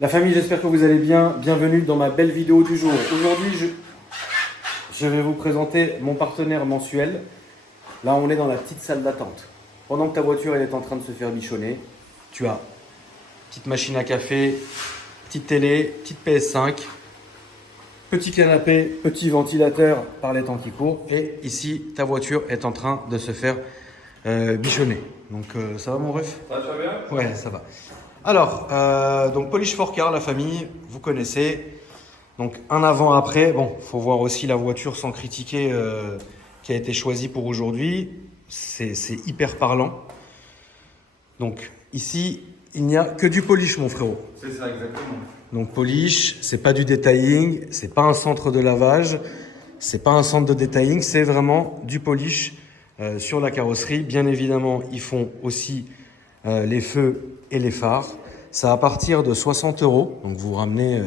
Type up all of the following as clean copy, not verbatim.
La famille, j'espère que vous allez bien. Bienvenue dans ma belle vidéo du jour. Aujourd'hui, je vais vous présenter mon partenaire mensuel. Là, on est dans la petite salle d'attente. Pendant que ta voiture elle est en train de se faire bichonner, tu as petite machine à café, petite télé, petite PS5, petit canapé, petit ventilateur par les temps qui courent. Et ici, ta voiture est en train de se faire bichonner. Donc, ça va mon ref? Ça va bien? Ouais, ça va. Alors, donc Polish 4Car, la famille, vous connaissez. Donc un avant-après, bon, faut voir aussi la voiture sans critiquer qui a été choisie pour aujourd'hui. C'est hyper parlant. Donc ici, il n'y a que du polish, mon frérot. C'est ça, exactement. Donc polish, c'est pas du detailing, c'est pas un centre de lavage, c'est pas un centre de detailing, c'est vraiment du polish sur la carrosserie. Bien évidemment, ils font aussi les feux et les phares. Ça à partir de 60 €. Donc vous ramenez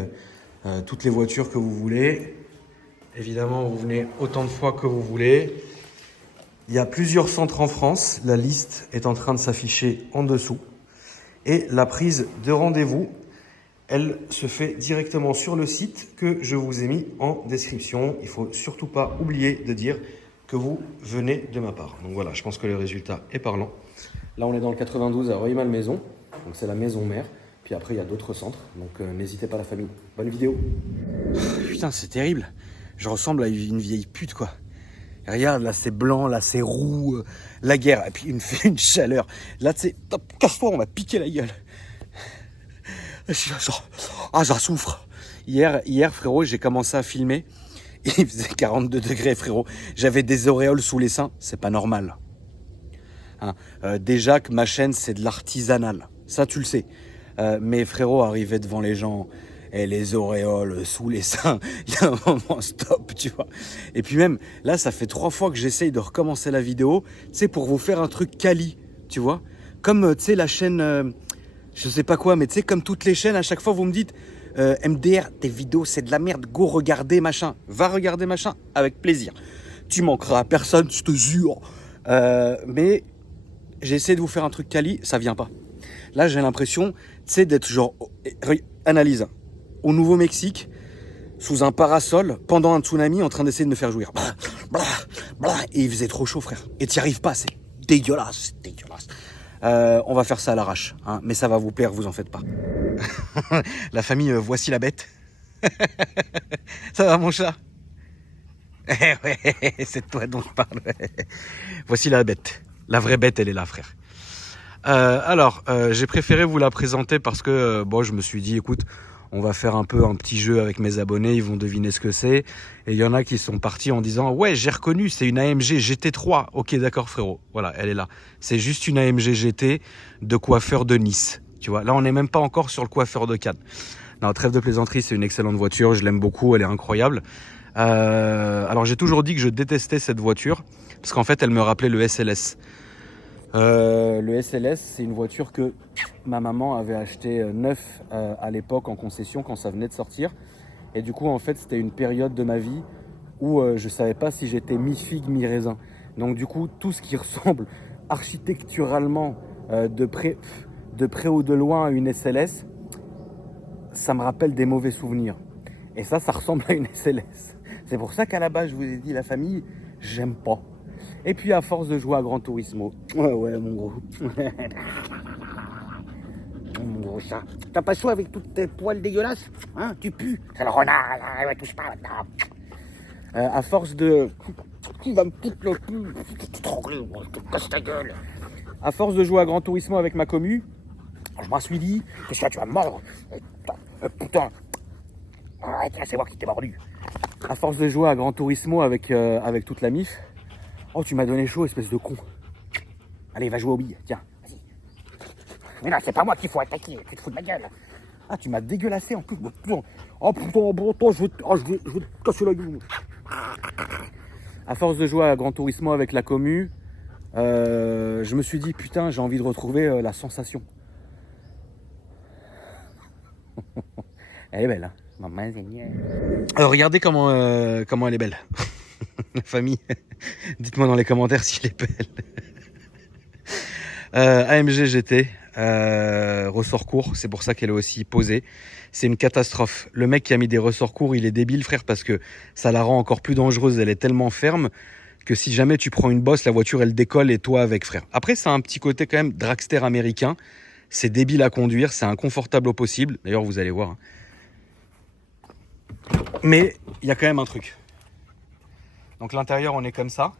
toutes les voitures que vous voulez. Évidemment, vous venez autant de fois que vous voulez. Il y a plusieurs centres en France. La liste est en train de s'afficher en dessous. Et la prise de rendez-vous, elle se fait directement sur le site que je vous ai mis en description. Il ne faut surtout pas oublier de dire que vous venez de ma part. Donc voilà, je pense que le résultat est parlant. Là, on est dans le 92 à Rueil-Malmaison. Donc c'est la maison mère. Puis après, il y a d'autres centres. Donc n'hésitez pas la famille. Bonne vidéo. Putain, c'est terrible. Je ressemble à une vieille pute, quoi. Regarde, là, c'est blanc, là, c'est roux. La guerre. Et puis, il me fait une chaleur. Là, tu sais, casse-toi, on va piquer la gueule. Ah, j'en souffre. Hier, frérot, j'ai commencé à filmer. Il faisait 42 degrés, frérot. J'avais des auréoles sous les seins. C'est pas normal. Hein. Déjà que ma chaîne, c'est de l'artisanal. Ça, tu le sais. Mais frérot, arriver devant les gens et les auréoles sous les seins, il y a un moment stop, tu vois. Et puis même, là, ça fait 3 fois que j'essaye de recommencer la vidéo, tu sais, pour vous faire un truc quali, tu vois. Comme, tu sais, la chaîne, je sais pas quoi, mais tu sais, comme toutes les chaînes, à chaque fois, vous me dites, MDR, tes vidéos, c'est de la merde, go regarder, machin. Va regarder, machin, avec plaisir. Tu manqueras à personne, je te jure. Mais j'ai essayé de vous faire un truc quali, ça vient pas. Là, j'ai l'impression, tu sais, d'être genre, analyse, au Nouveau-Mexique, sous un parasol, pendant un tsunami, en train d'essayer de me faire jouir. Et il faisait trop chaud, frère. Et t'y arrives pas, c'est dégueulasse, c'est dégueulasse. On va faire ça à l'arrache, hein, mais ça va vous plaire, vous en faites pas. La famille, voici la bête. Ça va, mon chat? Eh ouais, c'est toi dont je parle. Voici la bête. La vraie bête, elle est là, frère. Alors, j'ai préféré vous la présenter parce que bon, je me suis dit, écoute, on va faire un peu un petit jeu avec mes abonnés, ils vont deviner ce que c'est. Et il y en a qui sont partis en disant, ouais, j'ai reconnu, c'est une AMG GT3. Ok, d'accord, frérot. Voilà, elle est là. C'est juste une AMG GT de coiffeur de Nice. Tu vois, là, on n'est même pas encore sur le coiffeur de Cannes. Non, trêve de plaisanterie, c'est une excellente voiture. Je l'aime beaucoup, elle est incroyable. Alors, j'ai toujours dit que je détestais cette voiture parce qu'en fait, elle me rappelait le SLS. Le SLS, c'est une voiture que ma maman avait acheté neuf à l'époque en concession quand ça venait de sortir. Et du coup, en fait, c'était une période de ma vie où je ne savais pas si j'étais mi-figue, mi-raisin. Donc du coup, tout ce qui ressemble architecturalement de près ou de loin à une SLS, ça me rappelle des mauvais souvenirs. Et ça ressemble à une SLS. C'est pour ça qu'à la base, je vous ai dit, la famille, j'aime pas. Et puis à force de jouer à Gran Turismo. Ouais, mon gros. Mon gros chat. T'as pas chaud avec toutes tes poils dégueulasses? Hein? Tu pues. C'est le renard, là, ouais, touche pas maintenant. À force de. Qui va me foutre le cul? Je te casse ta gueule. À force de jouer à Gran Turismo avec ma commu, je m'en suis dit, qu'est-ce que tu vas me mordre? Putain. Arrête, là, c'est moi qui t'ai mordu. À force de jouer à Gran Turismo avec toute la MIF, oh, tu m'as donné chaud, espèce de con. Allez, va jouer aux billes, tiens, vas-y. Mais non, c'est pas moi qu'il faut attaquer, tu te fous de ma gueule. Ah, tu m'as dégueulassé en plus. Oh putain, bon temps, je vais te casser la gueule. À force de jouer à Gran Turismo avec la commu, je me suis dit, putain, j'ai envie de retrouver la sensation. Elle est belle, hein. Maman, c'est bien. Alors, regardez comment elle est belle. La famille, dites-moi dans les commentaires s'il est belle. AMG GT, ressort court, c'est pour ça qu'elle est aussi posée. C'est une catastrophe. Le mec qui a mis des ressorts courts, il est débile, frère, parce que ça la rend encore plus dangereuse. Elle est tellement ferme que si jamais tu prends une bosse, la voiture, elle décolle et toi avec, frère. Après, ça a un petit côté quand même dragster américain. C'est débile à conduire, c'est inconfortable au possible. D'ailleurs, vous allez voir. Mais il y a quand même un truc. Donc l'intérieur, on est comme ça.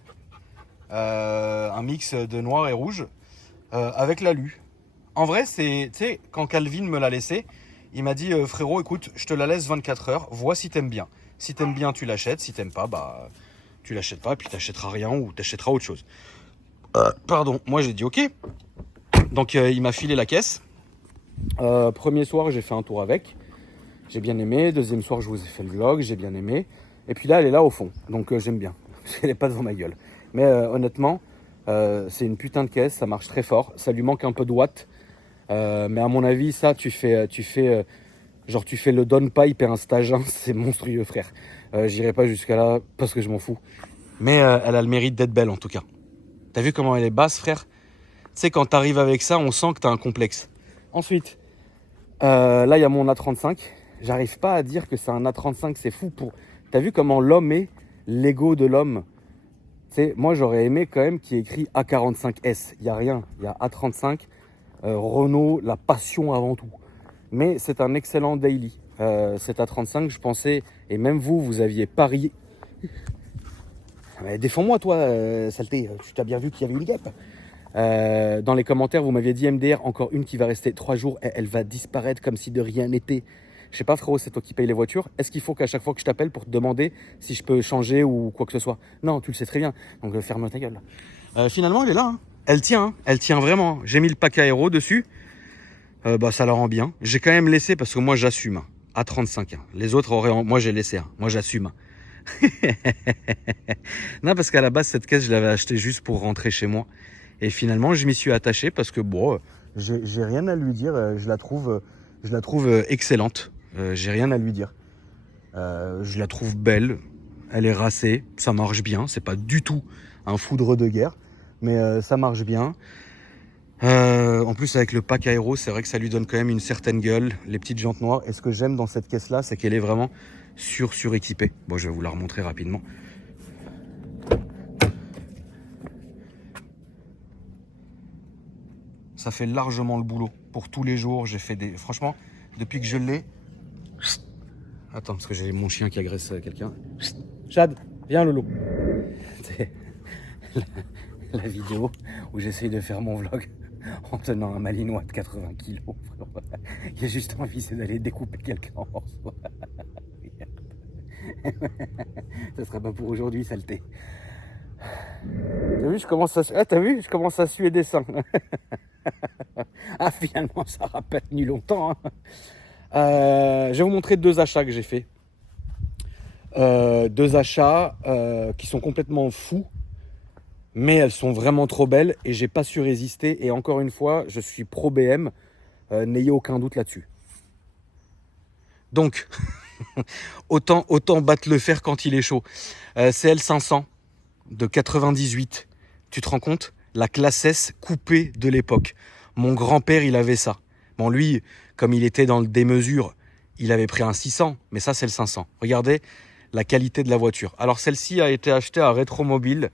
Un mix de noir et rouge avec l'alu. En vrai, c'est, tu sais, quand Calvin me l'a laissé, il m'a dit frérot, écoute, je te la laisse 24 heures, vois si t'aimes bien. Si t'aimes bien, tu l'achètes. Si t'aimes pas, bah tu l'achètes pas, puis t'achèteras rien ou t'achèteras autre chose. Pardon, moi j'ai dit ok. Donc il m'a filé la caisse. Premier soir, j'ai fait un tour avec. J'ai bien aimé. Deuxième soir, je vous ai fait le vlog, j'ai bien aimé. Et puis là, elle est là au fond, donc j'aime bien. Elle n'est pas devant ma gueule. Mais honnêtement, c'est une putain de caisse, ça marche très fort. Ça lui manque un peu de watts. Mais à mon avis, ça, tu fais le downpipe et un stage 1, c'est monstrueux, frère. J'irai pas jusqu'à là parce que je m'en fous. Mais elle a le mérite d'être belle en tout cas. T'as vu comment elle est basse, frère? Tu sais, quand t'arrives avec ça, on sent que t'as un complexe. Ensuite, là, il y a mon A35. J'arrive pas à dire que c'est un A35, c'est fou. T'as vu comment l'homme est, l'ego de l'homme? Tu sais, moi, j'aurais aimé quand même qu'il y ait écrit A45S. Il n'y a rien, il y a A35. Renault, la passion avant tout. Mais c'est un excellent daily. Cet A35, je pensais, et même vous aviez parié. Mais défends-moi, toi, saleté. Tu t'as bien vu qu'il y avait une guêpe. Dans les commentaires, vous m'aviez dit MDR, encore une qui va rester 3 jours et elle va disparaître comme si de rien n'était. Je sais pas, frérot, c'est toi qui payes les voitures. Est-ce qu'il faut qu'à chaque fois que je t'appelle pour te demander si je peux changer ou quoi que ce soit? Non, tu le sais très bien. Donc ferme ta gueule. Finalement, elle est là. Hein. Elle tient. Hein. Elle tient vraiment. J'ai mis le pack aéro dessus. Bah, ça la rend bien. J'ai quand même laissé parce que moi, j'assume. Hein, à 35. Hein. Les autres auraient... Moi, j'ai laissé. Hein. Moi, j'assume. Hein. Non, parce qu'à la base, cette caisse, je l'avais achetée juste pour rentrer chez moi. Et finalement, je m'y suis attaché parce que, bon, j'ai rien à lui dire. Je la trouve excellente. J'ai rien à lui dire. Je la trouve belle. Elle est racée. Ça marche bien. C'est pas du tout un foudre de guerre. Mais ça marche bien. En plus, avec le pack aéro, c'est vrai que ça lui donne quand même une certaine gueule. Les petites jantes noires. Et ce que j'aime dans cette caisse-là, c'est qu'elle est vraiment suréquipée. Bon, je vais vous la remontrer rapidement. Ça fait largement le boulot. Pour tous les jours, j'ai fait des... Franchement, depuis que je l'ai... Attends, parce que j'ai mon chien qui agresse quelqu'un. Chad, viens Lolo. C'est la vidéo où j'essaye de faire mon vlog en tenant un malinois de 80 kilos. Il a juste envie, c'est d'aller découper quelqu'un en morceaux. Ça sera pas pour aujourd'hui, saleté. T'as vu, je commence à suer des seins. Ah, finalement, ça aura pas tenu longtemps. Hein. Je vais vous montrer 2 achats que j'ai fait. 2 achats qui sont complètement fous, mais elles sont vraiment trop belles et j'ai pas su résister. Et encore une fois, je suis pro BM, n'ayez aucun doute là-dessus. Donc, autant battre le fer quand il est chaud. CL500 de 98, tu te rends compte? La classe S coupée de l'époque. Mon grand-père, il avait ça. Bon, lui, comme il était dans le démesure, il avait pris un 600, mais ça, c'est le 500. Regardez la qualité de la voiture. Alors, celle-ci a été achetée à Rétromobile.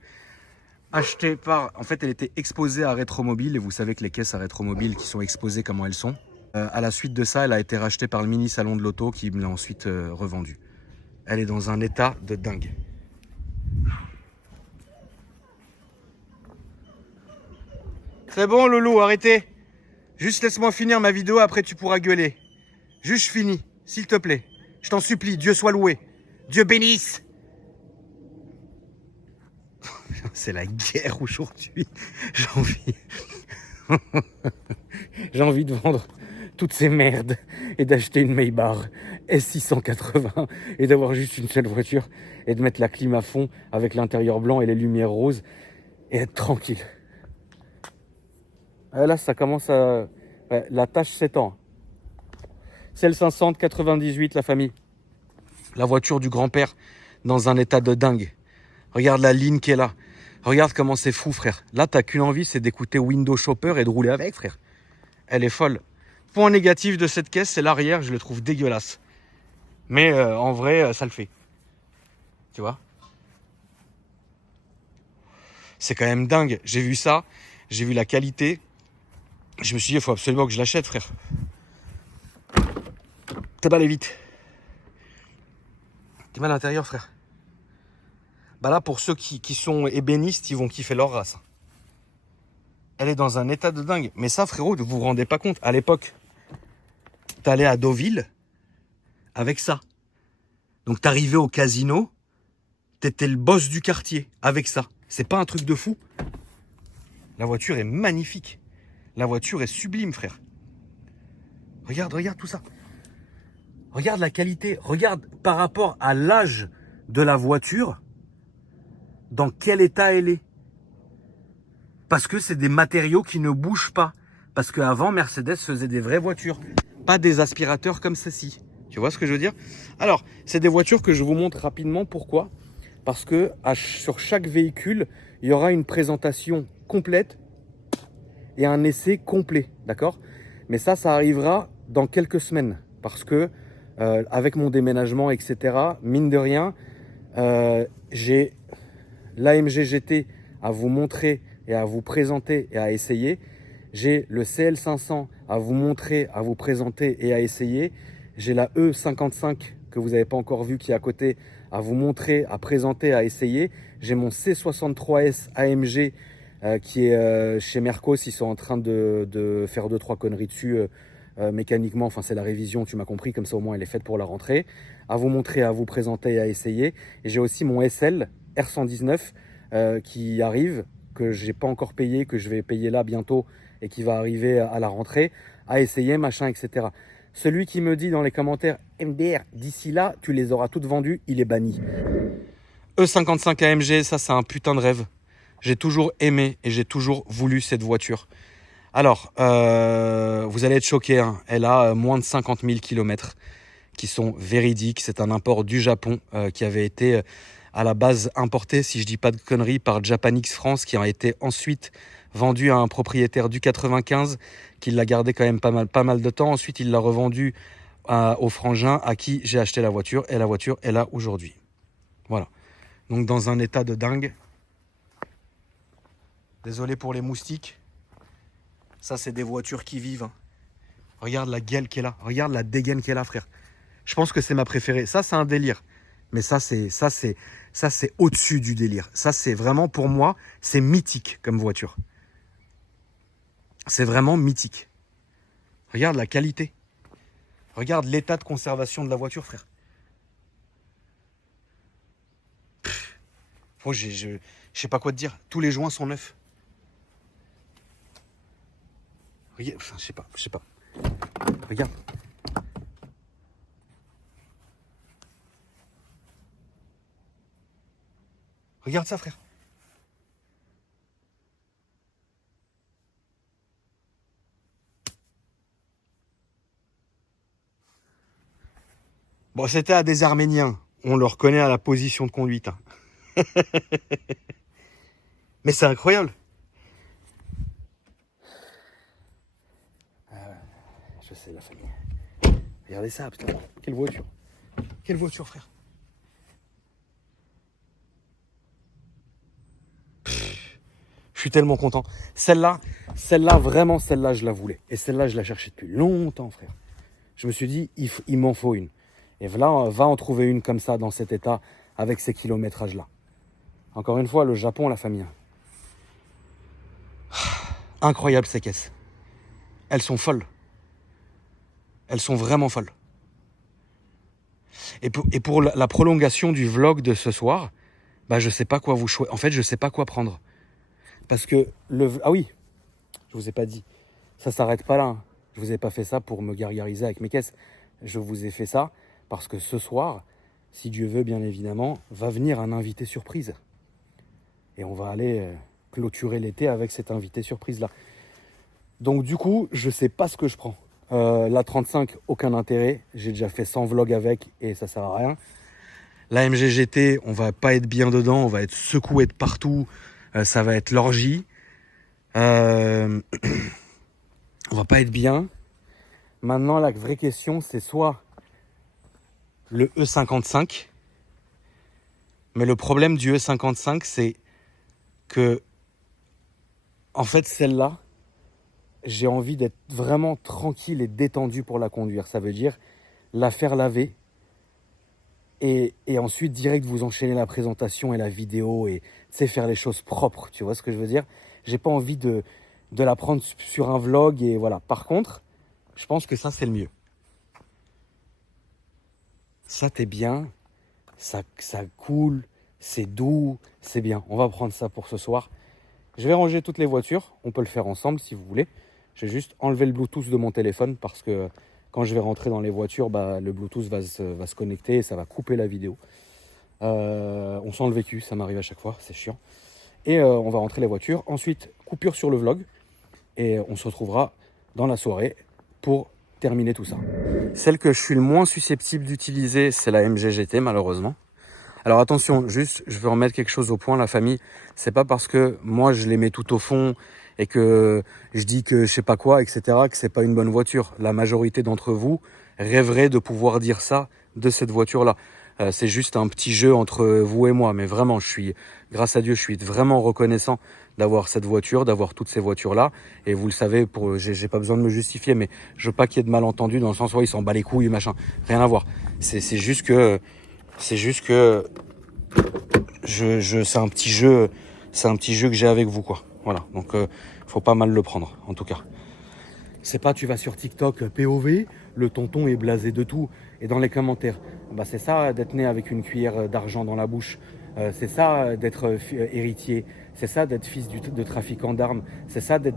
En fait, elle était exposée à Rétromobile, et vous savez que les caisses à Rétromobile qui sont exposées, comment elles sont. À la suite de ça, elle a été rachetée par le mini salon de l'auto qui me l'a ensuite revendue. Elle est dans un état de dingue. C'est bon, Loulou, arrêtez. Juste laisse-moi finir ma vidéo, après tu pourras gueuler. Juste je finis, s'il te plaît. Je t'en supplie, Dieu soit loué. Dieu bénisse. C'est la guerre aujourd'hui. J'ai envie de vendre toutes ces merdes et d'acheter une Maybach S680 et d'avoir juste une seule voiture et de mettre la clim à fond avec l'intérieur blanc et les lumières roses et être tranquille. Là, ça commence à... Ouais, la tâche s'étend. C'est le 500 de 98, la famille. La voiture du grand-père dans un état de dingue. Regarde la ligne qui est là. Regarde comment c'est fou, frère. Là, t'as qu'une envie, c'est d'écouter Windows Shopper et de rouler avec, frère. Elle est folle. Point négatif de cette caisse, c'est l'arrière, je le trouve dégueulasse. Mais en vrai, ça le fait. Tu vois? C'est quand même dingue. J'ai vu ça, j'ai vu la qualité. Je me suis dit, il faut absolument que je l'achète, frère. T'es mal vite. T'es mal à l'intérieur, frère. Bah là, pour ceux qui sont ébénistes, ils vont kiffer leur race. Elle est dans un état de dingue. Mais ça, frérot, vous vous rendez pas compte. À l'époque, t'allais à Deauville avec ça. Donc t'arrivais au casino, t'étais le boss du quartier avec ça. C'est pas un truc de fou. La voiture est magnifique. La voiture est sublime, frère. Regarde tout ça. Regarde la qualité. Regarde par rapport à l'âge de la voiture, dans quel état elle est. Parce que c'est des matériaux qui ne bougent pas. Parce qu'avant, Mercedes faisait des vraies voitures. Pas des aspirateurs comme ceci. Tu vois ce que je veux dire? Alors, c'est des voitures que je vous montre rapidement. Pourquoi? Parce que sur chaque véhicule, il y aura une présentation complète et un essai complet. D'accord? Mais ça arrivera dans quelques semaines. Parce que, avec mon déménagement, etc., mine de rien, j'ai l'AMG GT à vous montrer et à vous présenter et à essayer. J'ai le CL500 à vous montrer, à vous présenter et à essayer. J'ai la E55 que vous n'avez pas encore vue qui est à côté à vous montrer, à présenter, à essayer. J'ai mon C63S AMG qui est chez Mercos. Ils sont en train de faire 2-3 conneries dessus mécaniquement. Enfin, c'est la révision, tu m'as compris. Comme ça, au moins, elle est faite pour la rentrée. À vous montrer, à vous présenter et à essayer. Et j'ai aussi mon SL R119 qui arrive, que je n'ai pas encore payé, que je vais payer là bientôt et qui va arriver à la rentrée, à essayer, machin, etc. Celui qui me dit dans les commentaires « MDR, d'ici là, tu les auras toutes vendues », il est banni. E55 AMG, ça c'est un putain de rêve. J'ai toujours aimé et j'ai toujours voulu cette voiture. Alors, vous allez être choqués, hein. Elle a moins de 50 000 km qui sont véridiques. C'est un import du Japon qui avait été à la base importé, si je dis pas de conneries, par Japanix France, qui a été ensuite vendu à un propriétaire du 95, qui l'a gardé quand même pas mal de temps. Ensuite, il l'a revendu au frangin à qui j'ai acheté la voiture, et la voiture est là aujourd'hui. Voilà. Donc dans un état de dingue. Désolé pour les moustiques. Ça, c'est des voitures qui vivent. Hein. Regarde la gueule qu'elle a. Regarde la dégaine qu'elle a, frère. Je pense que c'est ma préférée. Ça, c'est un délire. Mais ça, c'est au-dessus du délire. Ça, c'est vraiment, pour moi, c'est mythique comme voiture. C'est vraiment mythique. Regarde la qualité. Regarde l'état de conservation de la voiture, frère. Je sais pas quoi te dire. Tous les joints sont neufs. Regarde, enfin, je sais pas. Regarde. Regarde ça, frère. Bon, c'était à des Arméniens. On le reconnaît à la position de conduite. Hein. Mais c'est incroyable. Je sais, la famille. Regardez ça, putain. Quelle voiture. Quelle voiture, frère. Je suis tellement content. Celle-là, vraiment, celle-là, je la voulais. Et celle-là, je la cherchais depuis longtemps, frère. Je me suis dit, il m'en faut une. Et là, va en trouver une comme ça, dans cet état, avec ces kilométrages-là. Encore une fois, le Japon, la famille. Incroyable, ces caisses. Elles sont folles. Elles sont vraiment folles. Et pour la prolongation du vlog de ce soir, bah, je sais pas quoi vous choisir. En fait, je sais pas quoi prendre. Parce que ah oui, je vous ai pas dit. Ça s'arrête pas là. Hein. Je vous ai pas fait ça pour me gargariser avec mes caisses. Je vous ai fait ça parce que ce soir, si Dieu veut, bien évidemment, va venir un invité surprise. Et on va aller clôturer l'été avec cet invité surprise-là. Donc du coup, je sais pas ce que je prends. La 35, aucun intérêt. J'ai déjà fait 100 vlogs avec et ça sert à rien. La AMG GT, on va pas être bien dedans. On va être secoué de partout. Ça va être l'orgie. on va pas être bien. Maintenant, la vraie question, c'est soit le E55. Mais le problème du E55, c'est que, en fait, celle-là, j'ai envie d'être vraiment tranquille et détendu pour la conduire. Ça veut dire la faire laver et ensuite direct vous enchaîner la présentation et la vidéo et faire les choses propres. Tu vois ce que je veux dire? J'ai pas envie de la prendre sur un vlog et voilà. Par contre, je pense que ça, c'est le mieux. Ça, t'es bien. Ça coule. C'est doux. C'est bien. On va prendre ça pour ce soir. Je vais ranger toutes les voitures. On peut le faire ensemble si vous voulez. Je vais juste enlever le Bluetooth de mon téléphone parce que quand je vais rentrer dans les voitures, le Bluetooth va se connecter et ça va couper la vidéo. On sent le vécu, ça m'arrive à chaque fois, c'est chiant. Et on va rentrer les voitures. Ensuite, coupure sur le vlog. Et on se retrouvera dans la soirée pour terminer tout ça. Celle que je suis le moins susceptible d'utiliser, c'est la MG GT, malheureusement. Alors attention, juste, je veux remettre quelque chose au point, la famille. C'est pas parce que moi, je les mets tout au fond et que je dis que je sais pas quoi, etc., que c'est pas une bonne voiture. La majorité d'entre vous rêverait de pouvoir dire ça de cette voiture-là. C'est juste un petit jeu entre vous et moi. Mais vraiment, grâce à Dieu, je suis vraiment reconnaissant d'avoir cette voiture, d'avoir toutes ces voitures-là. Et vous le savez, j'ai pas besoin de me justifier, mais je veux pas qu'il y ait de malentendus dans le sens où il s'en bat les couilles, machin. Rien à voir. C'est juste que c'est un petit jeu que j'ai avec vous, quoi. Voilà, donc faut pas mal le prendre, en tout cas. C'est pas tu vas sur TikTok POV, le tonton est blasé de tout, et dans les commentaires, c'est ça d'être né avec une cuillère d'argent dans la bouche, c'est ça d'être héritier, c'est ça d'être fils de trafiquant d'armes, c'est ça de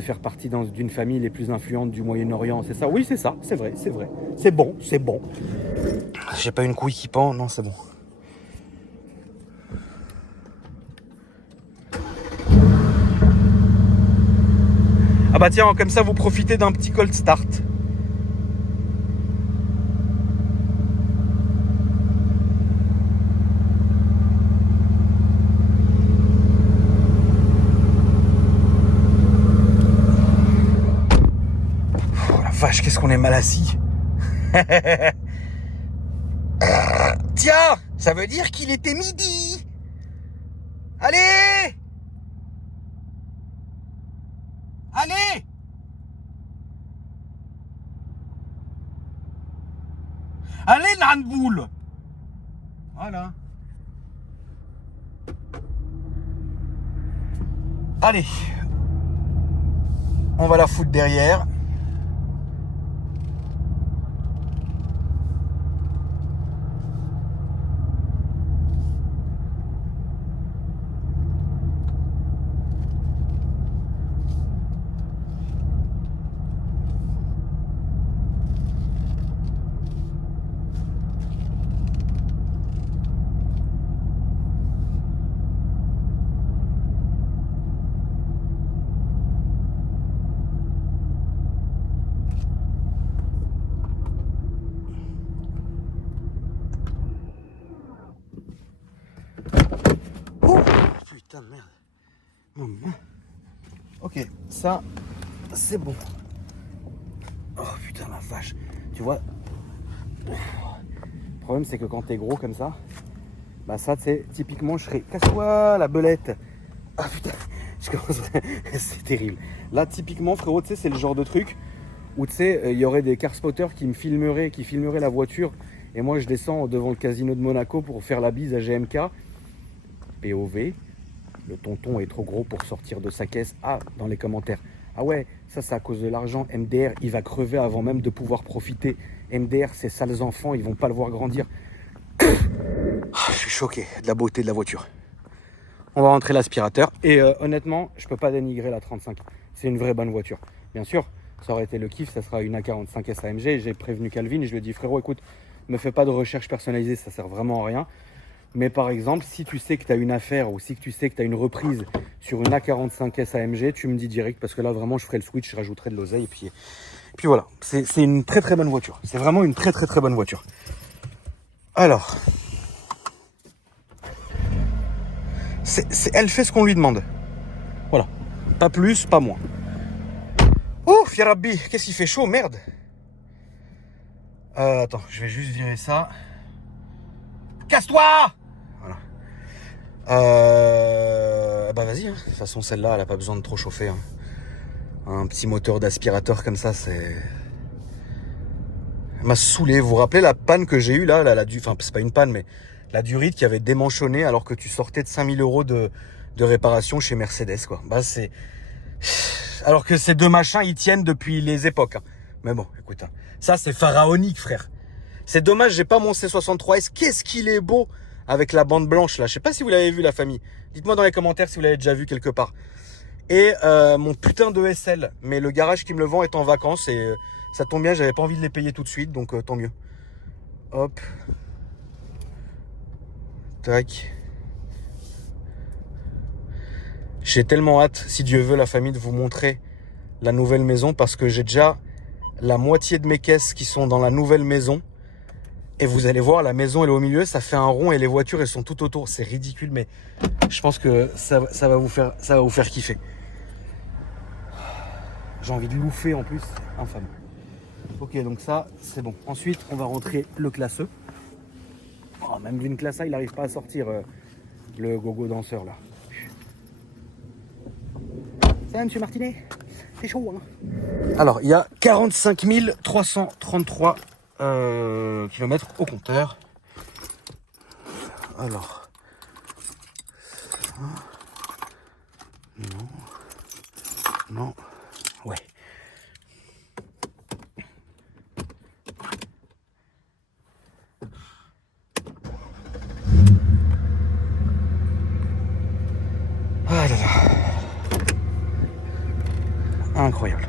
faire partie d'une famille les plus influentes du Moyen-Orient, c'est ça, oui c'est ça, c'est vrai, c'est bon. J'ai pas une couille qui pend, non c'est bon. Ah bah tiens, comme ça vous profitez d'un petit cold start. Oh la vache, qu'est-ce qu'on est mal assis. Tiens, ça veut dire qu'il était midi. Allez! Allez, Nanboule! Voilà. Allez. On va la foutre derrière. Putain de merde. Ok, ça, c'est bon. Oh putain la vache. Tu vois, le problème c'est que quand t'es gros comme ça, ça tu sais, typiquement je serais... Casse-toi la belette. Ah putain, je commencerais... c'est terrible. Là typiquement frérot, tu sais, c'est le genre de truc où tu sais, il y aurait des car spotters qui filmeraient la voiture et moi je descends devant le casino de Monaco pour faire la bise à GMK. POV, le tonton est trop gros pour sortir de sa caisse. Ah, dans les commentaires. Ah ouais, ça c'est à cause de l'argent. MDR, il va crever avant même de pouvoir profiter. MDR, ces sales enfants, ils vont pas le voir grandir. Je suis choqué de la beauté de la voiture. On va rentrer l'aspirateur. Et honnêtement, je peux pas dénigrer la 35. C'est une vraie bonne voiture. Bien sûr, ça aurait été le kiff, ça sera une A45 AMG. J'ai prévenu Calvin et je lui ai dit, frérot, écoute, me fais pas de recherche personnalisée, ça sert vraiment à rien. Mais par exemple, si tu sais que tu as une affaire ou si tu sais que tu as une reprise sur une A45S AMG, tu me dis direct parce que là vraiment je ferai le switch, je rajouterai de l'oseille et puis voilà. C'est une très très bonne voiture. C'est vraiment une très très très bonne voiture. Alors, elle fait ce qu'on lui demande. Voilà. Pas plus, pas moins. Ouf, ya Rabbi, qu'est-ce qu'il fait chaud, merde. Attends, je vais juste virer ça. Casse-toi. Voilà. Bah vas-y, hein. De toute façon celle-là, elle a pas besoin de trop chauffer. Hein. Un petit moteur d'aspirateur comme ça, c'est... Elle m'a saoulé. Vous vous rappelez la panne que j'ai eue là, enfin c'est pas une panne, mais la durite qui avait démanchonné alors que tu sortais de 5000 € de réparation chez Mercedes, quoi. Bah c'est... Alors que ces deux machins, ils tiennent depuis les époques. Hein. Mais bon, écoute, hein. Ça c'est pharaonique, frère. C'est dommage, j'ai pas mon C63S. Qu'est-ce qu'il est beau avec la bande blanche là. Je sais pas si vous l'avez vu, la famille. Dites-moi dans les commentaires si vous l'avez déjà vu quelque part. Et mon putain de SL. Mais le garage qui me le vend est en vacances et ça tombe bien, j'avais pas envie de les payer tout de suite, donc tant mieux. Hop. Tac. J'ai tellement hâte, si Dieu veut, la famille, de vous montrer la nouvelle maison parce que j'ai déjà la moitié de mes caisses qui sont dans la nouvelle maison. Et vous allez voir, la maison elle est au milieu, ça fait un rond et les voitures elles sont tout autour. C'est ridicule, mais je pense que ça va vous faire kiffer. J'ai envie de louffer en plus, infâme. Ok, donc ça c'est bon. Ensuite, on va rentrer le classeux. Oh, même d'une classe A, il n'arrive pas à sortir le gogo danseur là. Ça va, monsieur Martinet? C'est chaud, hein? Alors, il y a 45 333 kilomètres au compteur. Alors, non, ouais. Ah là là. Incroyable.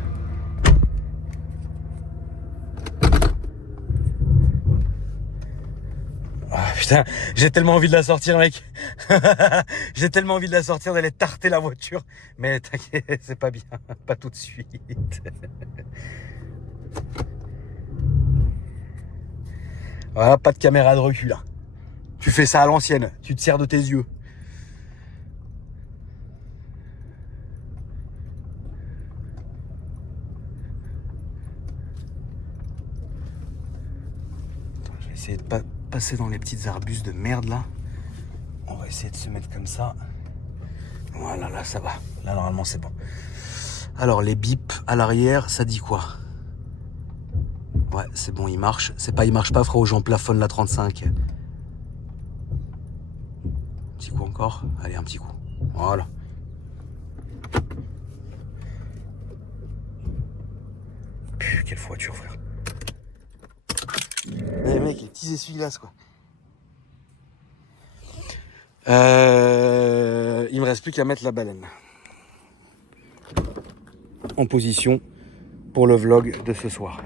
Ah, putain, j'ai tellement envie de la sortir, mec. J'ai tellement envie de la sortir, d'aller tarter la voiture. Mais t'inquiète, c'est pas bien. Pas tout de suite. Voilà, pas de caméra de recul. Là. Tu fais ça à l'ancienne. Tu te sers de tes yeux. Attends, je vais essayer de pas passer dans les petites arbustes de merde là. On va essayer de se mettre comme ça. Voilà, là ça va. Là normalement c'est bon. Alors les bips à l'arrière, ça dit quoi? Ouais, c'est bon, il marche. C'est pas il marche pas, frérot, j'en plafonne la 35. Petit coup encore. Allez, un petit coup. Voilà. Puh, quelle voiture, frère. Eh mec, les petits essuie-glaces, quoi. Il me reste plus qu'à mettre la baleine en position pour le vlog de ce soir.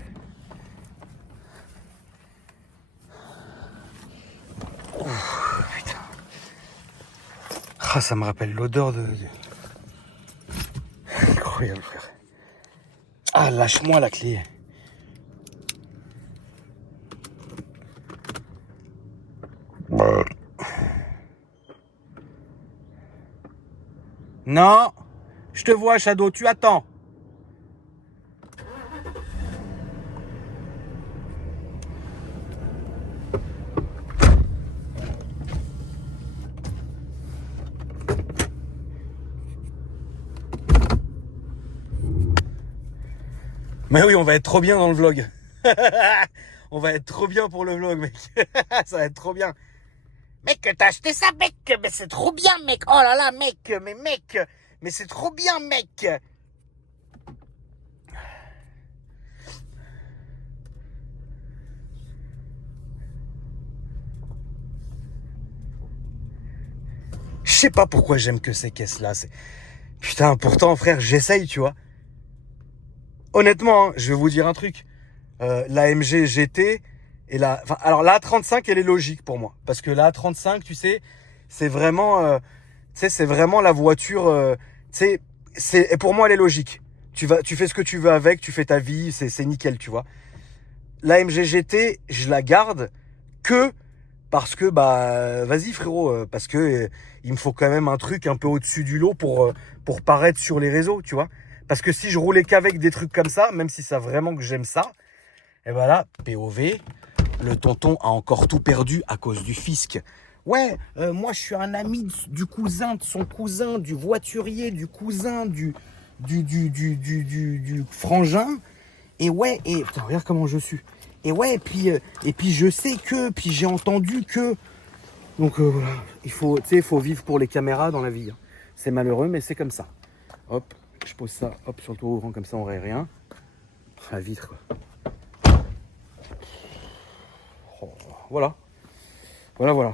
Oh, putain. Ah, ça me rappelle l'odeur de... Incroyable, frère. Ah, lâche-moi la clé. Non, je te vois, Shadow, tu attends. Mais oui, on va être trop bien dans le vlog. On va être trop bien pour le vlog, mec. Ça va être trop bien. Mec, t'as acheté ça, mec. Mais c'est trop bien, mec. Oh là là, mec. Mais mec. Mais c'est trop bien, mec. Je sais pas pourquoi j'aime que ces caisses-là. Putain, pourtant, frère, j'essaye, tu vois. Honnêtement, hein, je vais vous dire un truc. La MG GT et alors la A35, elle est logique pour moi. Parce que la A35, tu sais, c'est vraiment... c'est vraiment la voiture... et pour moi, elle est logique. Tu fais ce que tu veux avec, tu fais ta vie, c'est nickel, tu vois. La MG GT, je la garde que parce que, bah, vas-y frérot, parce que il me faut quand même un truc un peu au-dessus du lot pour paraître sur les réseaux, tu vois. Parce que si je roulais qu'avec des trucs comme ça, même si ça vraiment que j'aime ça, et ben là, POV, le tonton a encore tout perdu à cause du fisc. Ouais, moi je suis un ami du cousin, de son cousin, du voiturier, du cousin, du frangin. Et ouais, et putain, regarde comment je suis. Et ouais, et puis je sais que, puis j'ai entendu que. Donc voilà, il faut vivre pour les caméras dans la vie. C'est malheureux, mais c'est comme ça. Hop, je pose ça, hop, sur le tour ouvrant comme ça, on rêve rien. La vitre, quoi. Oh, voilà. Voilà.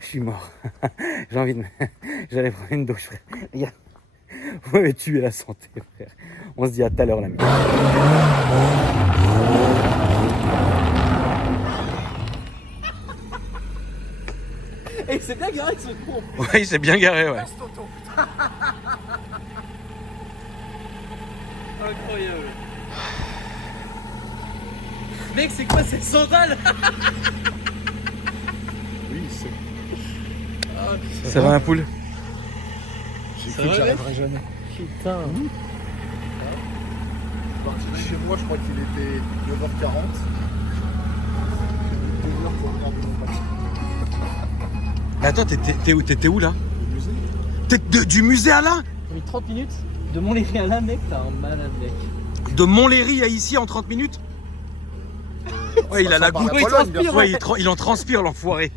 Je suis mort. J'ai envie de... J'allais prendre une douche, frère. Regarde. Vous m'avez tué la santé, frère. On se dit à tout à l'heure, l'ami. Et c'est bien garé ce con. Oui, c'est bien garé, ouais. Incroyable. Mec, c'est quoi cette sandale? Oui, c'est. Ça va, un poule? J'ai Ça cru que va, j'y arriverais jamais. Putain. Parti de chez moi, je crois qu'il était 9h40. 2h pour regarder mon match. Attends, t'étais où là? Le musée. T'es du musée à là? J'ai mis 30 minutes de Montlhéry à là, mec, t'es un malade, mec. De Montlhéry à ici en 30 minutes? Ouais, il a la goutte. par la Pologne, bien sûr. Ouais, il en transpire, l'enfoiré.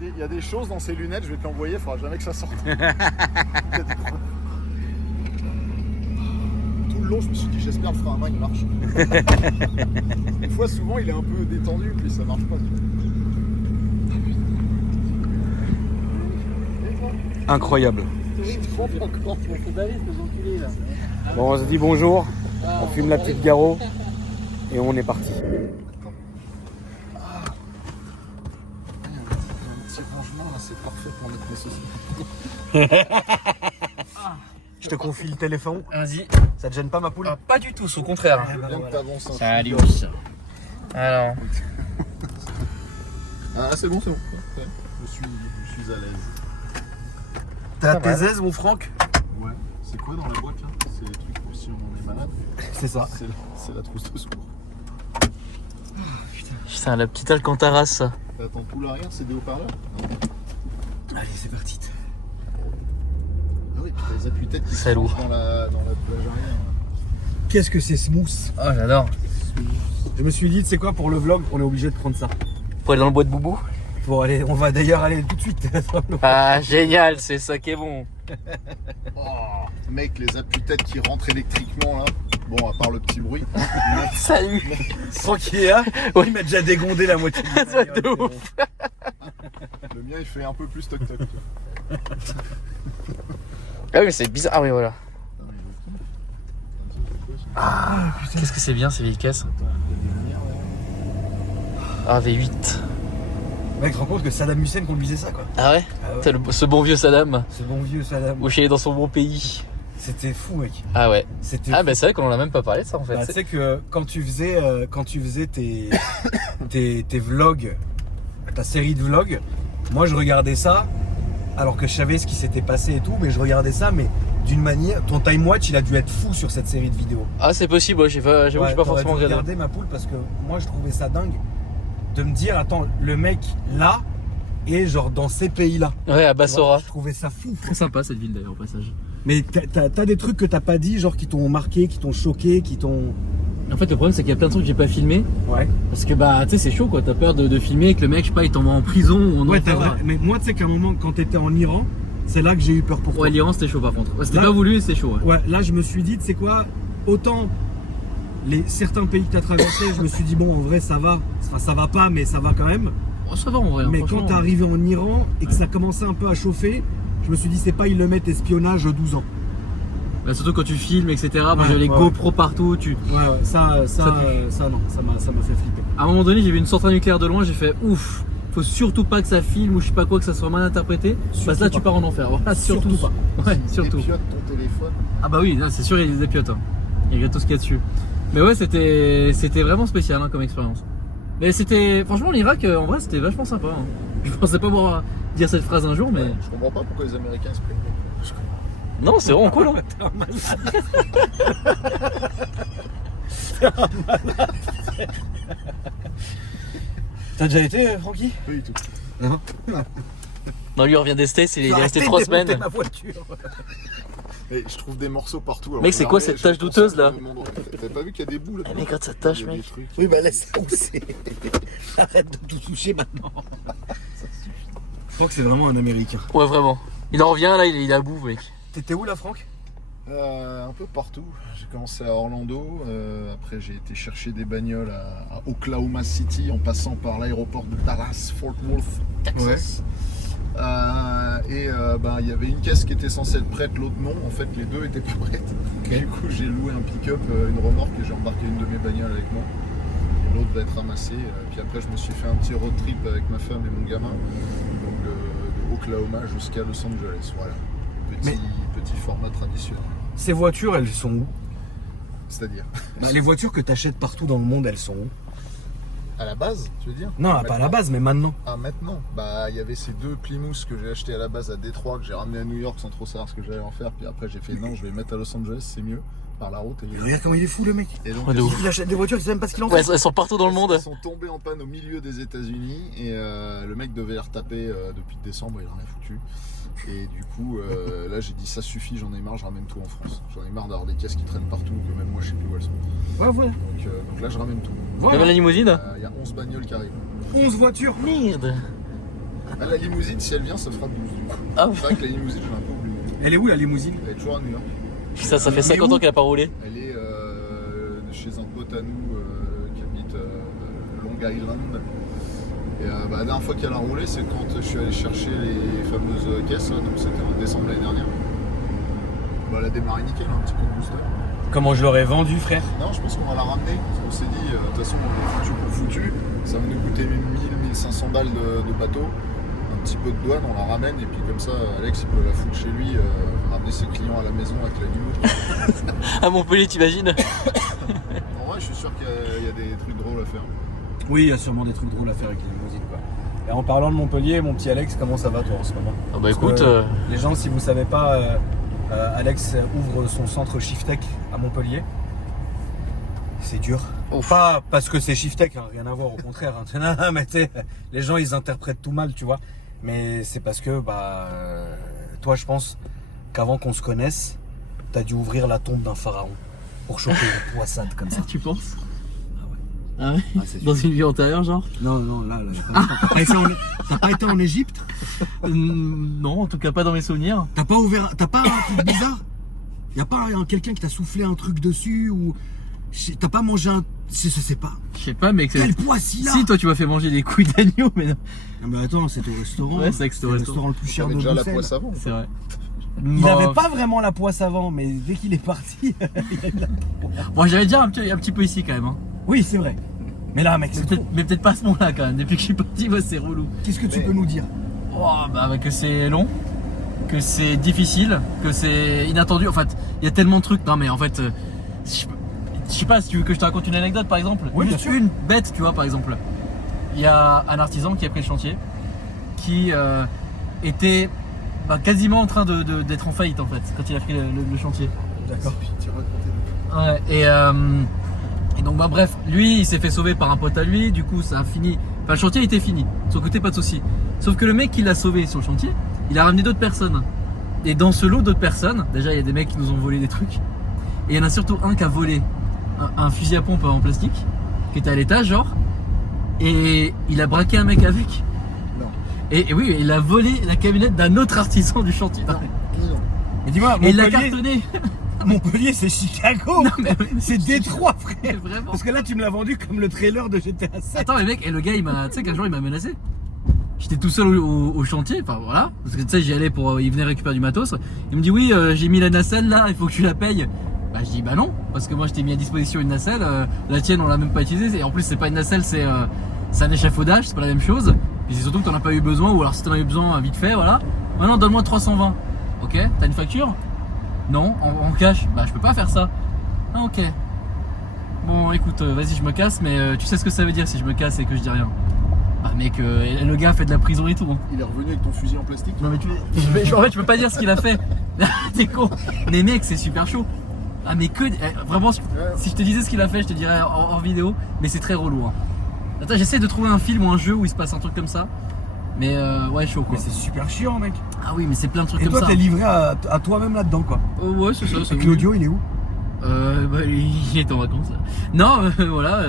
Il y a des choses dans ces lunettes, je vais te l'envoyer, il faudra jamais que ça sorte. Tout le long, je me suis dit, j'espère le frein à main, il marche. Une fois, souvent, il est un peu détendu, puis ça marche pas. Incroyable. Je trompe encore, je me fais baver, ces enculés là. Bon, on se dit bonjour, on fume la petite Garo et on est parti. Un petit rangement, là, c'est parfait pour mettre mes saucisses. Je te confie le téléphone. Vas-y. Ça te gêne pas, ma poule? Ah, pas du tout, au contraire. Bien que t'avances un peu. Salut. Alors. Ah, c'est bon, c'est bon. Ouais, je suis à l'aise. T'as tes aises, mon Franck? Ouais. C'est quoi dans la boîte là? C'est les trucs pour si on est malade. C'est ça. C'est la trousse de secours. Putain, la petite Alcantara, ça. Attends, tout l'arrière, c'est des haut-parleurs? Allez, c'est parti. Ah oui, puis t'as les appuis-têtes qui C'est se lourd. rangent dans la plage arrière. Qu'est-ce que c'est smooth? Oh, j'adore. Je me suis dit, tu sais quoi, pour le vlog, on est obligé de prendre ça. Pour aller dans le bois de boubou. Pour aller, on va d'ailleurs aller tout de suite. Ah, génial, c'est ça qui est bon. Oh, mec, les appuis-têtes qui rentrent électriquement là. Bon, à part le petit bruit. Salut. Franck, il est là. Ouais. Il m'a déjà dégondé la moitié. Ça de ouf. Le mien, il fait un peu plus toc-toc. Ah oui, mais c'est bizarre. Ah oui, voilà. Qu'est-ce que c'est bien ces vieilles caisses. Ah, V8. Mec, te rends compte que Saddam Hussein conduisait ça, quoi. Ah ouais, Ah ouais. c'est ce bon vieux Saddam. Ce bon vieux Saddam. Où est dans son bon pays. C'était fou, mec. Ah ouais. C'était Ah fou. bah c'est vrai qu'on en a même pas parlé de ça en fait. Bah, tu sais que quand tu faisais tes vlogs, ta série de vlogs, moi je regardais ça, alors que je savais ce qui s'était passé et tout, mais je regardais ça, mais d'une manière, ton time watch il a dû être fou sur cette série de vidéos. Ah c'est possible, ouais, j'avoue que j'ai pas t'aurais forcément dû regardé. regarder ma poule parce que moi je trouvais ça dingue de me dire, attends, le mec là est genre dans ces pays-là. Ouais, à Tu vois, Bassora. je trouvais ça fou. Très sympa cette ville d'ailleurs au passage. Mais t'as des trucs que t'as pas dit, genre qui t'ont marqué, qui t'ont choqué, qui t'ont... En fait le problème c'est qu'il y a plein de trucs que j'ai pas filmé. Ouais. Parce que bah tu sais c'est chaud quoi, t'as peur de filmer et que le mec je sais pas il tombe en prison ou en Ouais, enfer. mais moi, tu sais qu'à un moment, quand t'étais en Iran, c'est là que j'ai eu peur pour toi. Ouais, l'Iran c'était chaud par contre. Ouais, c'était Là- pas voulu, c'était chaud. Ouais. Ouais, là, je me suis dit, tu sais quoi, autant certains pays que t'as traversés, je me suis dit, bon, en vrai, ça va. Enfin, ça va pas, mais ça va quand même. Oh, ça va en vrai. Mais franchement. quand t'es arrivé en Iran et que ça commençait un peu à chauffer, je me suis dit, c'est pas, ils le mettent espionnage 12 ans. Bah, surtout quand tu filmes, etc. Moi Ouais, j'avais les ouais. GoPro partout. Ouais, ça non, ça m'a fait flipper. À un moment donné, j'ai vu une centrale nucléaire de loin, j'ai fait ouf. Faut surtout pas que ça filme ou je sais pas quoi, que ça soit mal interprété. Parce que là, Surtout tu pas. pars en enfer. Voilà, surtout, Surtout pas. Ouais, surtout. Dépiote ton téléphone. Ah bah oui, là, c'est sûr, il y a des piottes. Hein. Il y a tout ce qu'il y a dessus. Mais ouais, c'était vraiment spécial hein, comme expérience. Mais c'était, franchement, l'Irak, en vrai, c'était vachement sympa. Hein. Je pensais pas pouvoir dire cette phrase un jour, mais. Je comprends pas pourquoi les Américains se plaignent. Je comprends. Non, c'est vraiment cool. Hein. T'as déjà été, Francky? Pas du tout. Non. Non, lui, il revient des States, il est resté Arrêtez 3 de démonter semaines. ma voiture. Et je trouve des morceaux partout. Alors, Mec, c'est quoi cette tache douteuse, là? T'as pas vu qu'il y a des boules là? Mec, regarde cette tache, Il y a des mec. trucs. Oui, bah laisse pousser. Arrête de tout toucher maintenant. Je crois que c'est vraiment un Américain. Ouais, vraiment. Il en revient, là, il est à bout, mec. T'étais où là, Franck? Un peu partout. J'ai commencé à Orlando, après j'ai été chercher des bagnoles à Oklahoma City en passant par l'aéroport de Dallas, Fort Worth, Texas. Ben, il y avait une caisse qui était censée être prête, l'autre non. En fait, les deux étaient pas prêtes. Okay. Du coup, j'ai loué un pick-up, une remorque et j'ai embarqué une de mes bagnoles avec moi. Et l'autre va être ramassée. Puis après, je me suis fait un petit road trip avec ma femme et mon gamin, donc de Oklahoma jusqu'à Los Angeles. Voilà, petit format traditionnel. Ces voitures, elles sont où? C'est-à-dire Les voitures que t'achètes partout dans le monde, elles sont où? à la base, tu veux dire? Non, Maintenant. pas à la base, mais maintenant. Ah, maintenant? Bah, il y avait ces deux Plymouth que j'ai acheté à la base à Détroit, que j'ai ramené à New York sans trop savoir ce que j'allais en faire. Puis après, j'ai fait non, je vais les mettre à Los Angeles, c'est mieux, par la route. Et Regarde comment il est fou, le mec. donc, Ouais, de ouf. Il achète des voitures, il sait même pas ce qu'il en fait. Ouais, elles sont partout dans le monde. Ils sont tombés en panne au milieu des États-Unis et le mec devait les retaper depuis décembre, il en a foutu. Et du coup, là j'ai dit ça suffit, j'en ai marre, je ramène tout en France. J'en ai marre d'avoir des caisses qui traînent partout, que même moi je sais plus où elles sont. Ouais, voilà. Donc là je ramène tout. T'as vu la limousine? Il y a 11 bagnoles qui arrivent. 11 voitures. Merde. Ah, la limousine, si elle vient, ça fera 12 du coup. Ah, C'est vrai que la limousine, je l'ai un peu oublié. Elle est où la limousine? Elle est toujours à New York. ça fait 50 ans qu'elle a pas roulé. Elle est chez un pote à nous qui habite Long Island. Et la dernière fois qu'elle a roulé, c'est quand je suis allé chercher les fameuses caisses, là, donc c'était en décembre l'année dernière. Bah, elle a démarré nickel, un petit peu de booster. Comment je l'aurais vendu, frère? Non, je pense qu'on va la ramener. Parce qu'on s'est dit, de toute façon, on est foutu pour foutu. Ça va nous coûter 1000-1500 balles de bateau. Un petit peu de douane, on la ramène. Et puis comme ça, Alex, il peut la foutre chez lui, ramener ses clients à la maison avec la limo. À Montpellier, t'imagines? En vrai, je suis sûr qu'il y a des trucs drôles à faire. Oui, il y a sûrement des trucs drôles à faire avec les limousines, quoi. Et en parlant de Montpellier, mon petit Alex, comment ça va toi en ce moment? Ah bah Parce écoute, que, les gens, si vous savez pas, Alex ouvre son centre Shiftech à Montpellier. C'est dur. Ouf. Pas parce que c'est Shiftech, hein, rien à voir, au contraire. Hein. Non, mais les gens ils interprètent tout mal, tu vois. Mais c'est parce que toi, je pense qu'avant qu'on se connaisse, t'as dû ouvrir la tombe d'un pharaon pour choper une poissade comme ça. tu penses? Ah Ah ouais? Ah, c'est Dans sûr. une vie antérieure, genre? Non, là, t'as pas été en Égypte? Non, en tout cas pas dans mes souvenirs. T'as pas un truc bizarre? Y'a pas quelqu'un qui t'a soufflé un truc dessus ou t'as pas mangé un... Je sais pas. Je sais pas, mec. Quel poisson là? Si, toi tu m'as fait manger des couilles d'agneau, mais non. Ah mais attends, c'était au restaurant. Ouais, c'est vrai que c'était au le restaurant. le plus cher J'avais de déjà la Bruxelles. poisse avant. C'est vrai. Il n'avait pas vraiment la poisse avant, mais dès qu'il est parti, il a eu la... Bon, j'avais déjà un petit peu ici quand même. Hein. Oui, c'est vrai. Mais là, mec, c'est trop. Mais peut-être pas à ce moment-là quand même. Depuis que je suis parti, ouais, c'est relou. Qu'est-ce que tu Mais- peux nous dire? Oh, bah, que c'est long, que c'est difficile, que c'est inattendu. En fait, il y a tellement de trucs. Non, mais en fait, je sais pas si tu veux que je te raconte une anecdote par exemple. Oui, bien Juste sûr. une bête, tu vois, par exemple. Il y a un artisan qui a pris le chantier, qui était quasiment en train d'être en faillite en fait, quand il a pris le chantier. D'accord. Tu racontais. Ouais, et donc bref, lui il s'est fait sauver par un pote à lui, du coup ça a fini. Enfin le chantier était fini, de son côté pas de souci. Sauf que le mec qui l'a sauvé sur le chantier, il a ramené d'autres personnes. Et dans ce lot d'autres personnes, déjà il y a des mecs qui nous ont volé des trucs. Et il y en a surtout un qui a volé un fusil à pompe en plastique, qui était à l'étage genre. Et il a braqué un mec avec. Non. Et oui, il a volé la camionnette d'un autre artisan du chantier. Non. Et dis-moi, Et il l'a Montpellier, cartonné. Montpellier, c'est Chicago. Non, mais oui, C'est Détroit, frère. Vraiment. Parce que là, tu me l'as vendu comme le trailer de GTA 7. Attends, mais mec, et le gars, tu sais qu'un jour il m'a menacé. J'étais tout seul au chantier, enfin voilà, parce que tu sais, j'y allais pour. Il venait récupérer du matos. Il me dit, oui, j'ai mis la nacelle là, il faut que tu la payes. Bah, je dis, bah non, parce que moi je t'ai mis à disposition une nacelle, la tienne on l'a même pas utilisée, et en plus, c'est pas une nacelle, c'est un échafaudage, c'est pas la même chose. Puis c'est surtout que t'en as pas eu besoin, ou alors si t'en as eu besoin, vite fait, voilà. Maintenant, donne-moi 320. Ok, t'as une facture? Non, en cash. Bah, je peux pas faire ça. Ah, ok. Bon, écoute, vas-y, je me casse, mais tu sais ce que ça veut dire si je me casse et que je dis rien. Ah, mec, le gars fait de la prison et tout. Hein. Il est revenu avec ton fusil en plastique. Non, mais en fait, je peux pas dire ce qu'il a fait. T'es con. Mais mec, c'est super chaud. Ah mais vraiment, si je te disais ce qu'il a fait, je te dirais hors vidéo. Mais c'est très relou. Hein. Attends, j'essaie de trouver un film ou un jeu où il se passe un truc comme ça. Mais ouais, chaud quoi. Mais c'est super chiant, mec. Ah oui, mais c'est plein de trucs Et comme toi, ça. t'es livré à toi-même là-dedans, quoi. Ouais, c'est ça. Et Claudio, il est où? Bah, il est en vacances là. Non, voilà,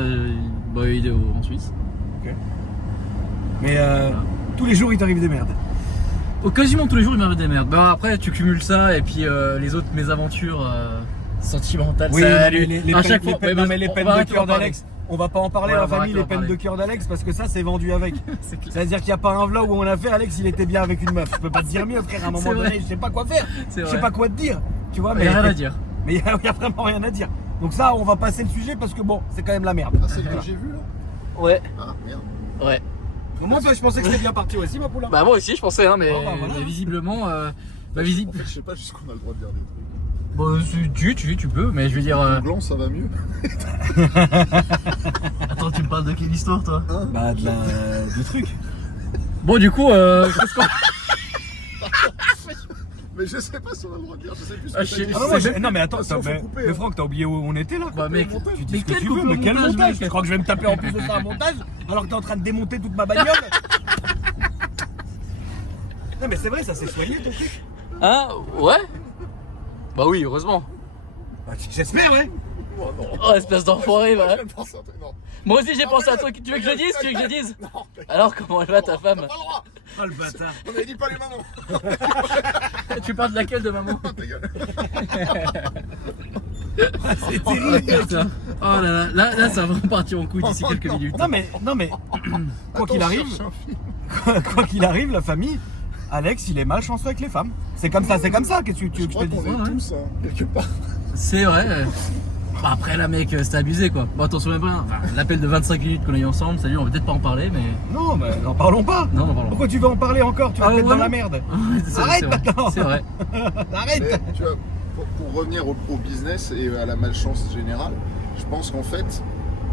bah, il est en Suisse. Ok. Mais tous les jours, il t'arrive des merdes. Quasiment tous les jours, il m'arrive des merdes. Bah, après, tu cumules ça et puis les autres mésaventures sentimentales. Oui, salut. les À peines, chaque fois, les peines- ouais, non, mais les on peines va de arrêter cœur d'en parler. d'Alex. On va pas en parler, Ouais, la on va famille, les arrêter d'en peines de parler. cœur d'Alex, parce que ça, c'est vendu avec. C'est clair. C'est-à-dire qu'il n'y a pas un vlog où on a fait, Alex, il était bien avec une meuf. Je peux pas te dire mieux, frère, à un moment C'est vrai. donné, je sais pas quoi faire. C'est Je vrai. sais pas quoi te dire. Tu vois, Il y a rien à dire. Mais il y a vraiment rien à dire. Donc ça, on va passer le sujet parce que bon, c'est quand même la merde. Ah, c'est le que j'ai vu là? Ouais, Ah, merde. ouais. Moi, toi, je pensais que c'était bien parti aussi, ma poule. Bah, moi aussi, je pensais, hein, mais, Oh, bah, voilà. mais visiblement. En fait, je sais pas jusqu'on a le droit de dire des trucs. Bah, tu peux, mais je veux dire. Blanc, ça va mieux. Attends, tu me parles de quelle histoire, toi? Bah, du truc. Bon, du coup, qu'est-ce qu'on. Mais je sais pas si on a le droit de dire, je sais plus ce Ah, que je t'as sais- dit. Ah, non, non, mais attends, Ah, si, on fait couper, mais hein. Franck, t'as oublié où on était là? Bah, mec, Tu dis mais ce que quel tu veux, couple mais quel montage, montage? mec Tu crois que je vais me taper en plus de ça un montage alors que t'es en train de démonter toute ma bagnole? Non, mais c'est vrai, ça s'est soigné ton truc. Hein? Ouais? Bah oui, heureusement. Bah, j'espère, ouais. Oh, non. Oh, espèce d'enfoiré, va. Je pense à un truc, non. Moi aussi, j'ai Non, pensé à mais toi. Tu veux que je le dise? Tu veux que je le dise? Non, Alors, comment elle va, ta femme? t'as pas le droit. Oh le bâtard. On avait dit pas les mamans. Tu parles de laquelle de maman? Ta gueule. C'est Oh terrible. putain. Oh là là, là, ça va partir en couille d'ici Oh, quelques non. minutes. Non mais, quoi qu'il Attends, arrive, je cherche un film. quoi qu'il arrive, la famille, Alex, il est malchanceux avec les femmes. C'est comme ça, qu'est-ce que tu veux Je que je te crois dise? qu'on Ouais. est tous, hein, quelque part. C'est vrai. Bah après, là, mec, c'était abusé quoi. Bon, attention, même pas. Enfin, l'appel de 25 minutes qu'on a eu ensemble, salut, on va peut-être pas en parler, mais. Non, mais n'en parlons pas. Non, non, pardon. Pourquoi tu veux en parler encore? Tu vas Ah, te mettre ouais. dans la merde. C'est- Arrête c'est vrai. maintenant. C'est vrai. Arrête. Mais, tu vois, pour revenir au business et à la malchance générale, je pense qu'en fait,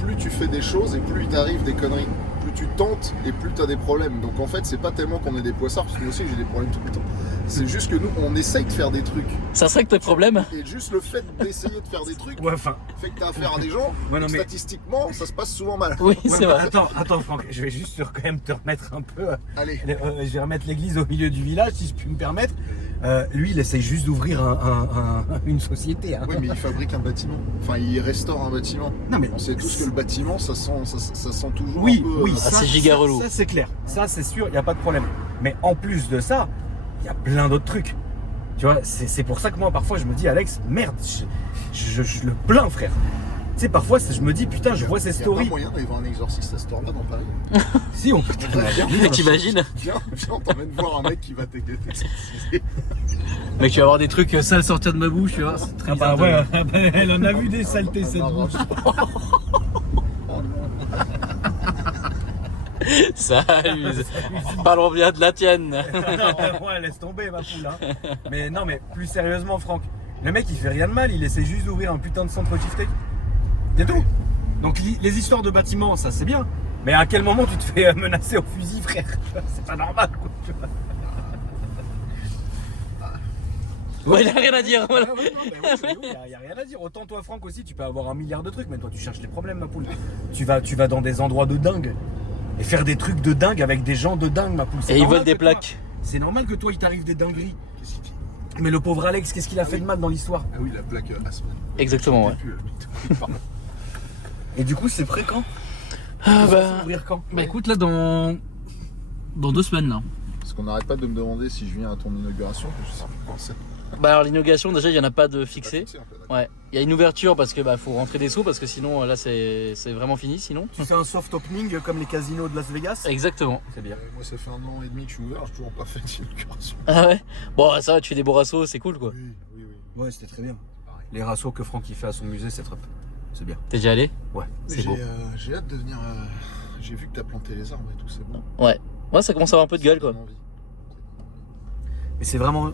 plus tu fais des choses et plus il t'arrive des conneries. Plus tu tentes et plus tu as des problèmes. Donc en fait, c'est pas tellement qu'on est des poissards, parce que moi aussi j'ai des problèmes tout le temps. C'est juste que nous, on essaye de faire des trucs. Ça serait que tes problèmes? Et juste le fait d'essayer de faire des trucs Ouais, enfin. fait que tu as affaire à des gens. Ouais, non, donc mais- statistiquement, ça se passe souvent mal. Oui, Ouais, c'est bah, vrai. attends, Franck, je vais juste quand même te remettre un peu. Allez. Je vais remettre l'église au milieu du village, si je puis me permettre. Lui, il essaye juste d'ouvrir une société. Hein. Oui, mais il fabrique un bâtiment. Enfin, il restaure un bâtiment. Non, mais On sait tous que le bâtiment, ça sent toujours oui, un peu. oui, Ah, c'est giga relou. Ça, c'est clair. Ça, c'est sûr, il n'y a pas de problème. Mais en plus de ça, il y a plein d'autres trucs. Tu vois, c'est pour ça que moi, parfois, je me dis, Alex, merde, je le plains, frère. Tu sais, parfois, je me dis, putain, je vois ces Il y a pas stories. moyen d'aller voir un exorciste à cette heure-là dans Paris. Si, on peut. T'imagines? Viens, on t'emmène voir un mec qui va t'exorciser. Mec, tu vas avoir des trucs sales sortir de ma bouche, tu vois. C'est très Ah bah bizarre. ouais, elle en a vu des saletés, cette bouche. Salut. Parlons bien de la tienne. Ouais, laisse tomber ma poule. Hein. Mais non, mais plus sérieusement, Franck, le mec il fait rien de mal, il essaie juste d'ouvrir un putain de centre cheesesteak. C'est tout. Donc les histoires de bâtiments, ça c'est bien. Mais à quel moment tu te fais menacer au fusil, frère? C'est pas normal, quoi. Tu vois. Ouais, il a rien à dire. Voilà. Ah ouais, non, mais oui, y a rien à dire. Autant toi, Franck aussi, tu peux avoir un milliard de trucs, mais toi tu cherches les problèmes, ma poule. Tu vas dans des endroits de dingue et faire des trucs de dingue avec des gens de dingue, ma poule. C'est Et ils normal veulent des que toi- plaques. C'est normal que toi il t'arrive des dingueries. Mais le pauvre Alex, qu'est-ce qu'il a fait de mal dans l'histoire? Ah oui, la plaque Asman. Exactement, ouais. Pardon. Et du coup, c'est prêt quand? Ah Ça va bah. s'ouvrir quand? Bah écoute, là, dans 2 semaines, là. Parce qu'on n'arrête pas de me demander si je viens à ton inauguration, que je sais plus quand c'est. Bah alors, l'inauguration, déjà, il n'y en a pas de fixé. Fixé un peu, d'accord. Ouais. Il y a une ouverture parce que bah faut rentrer des sous parce que sinon, là, c'est vraiment fini sinon. Tu fais un soft opening comme les casinos de Las Vegas? Exactement. C'est bien. Moi, ça fait 1 an et demi que je suis ouvert, j'ai toujours pas fait d'inauguration. Ah ouais? Bon, ça va, tu fais des beaux rassos, c'est cool quoi. Oui, oui, oui. Ouais, c'était très bien. Pareil. Les rassos que Franck il fait à son musée, c'est top. C'est bien. T'es déjà allé? Ouais. C'est beau. J'ai hâte de venir. J'ai vu que t'as planté les arbres et tout, c'est bon. Ouais. Ouais, ça commence à avoir un peu de gueule quoi. Ça donne envie. Mais c'est vraiment.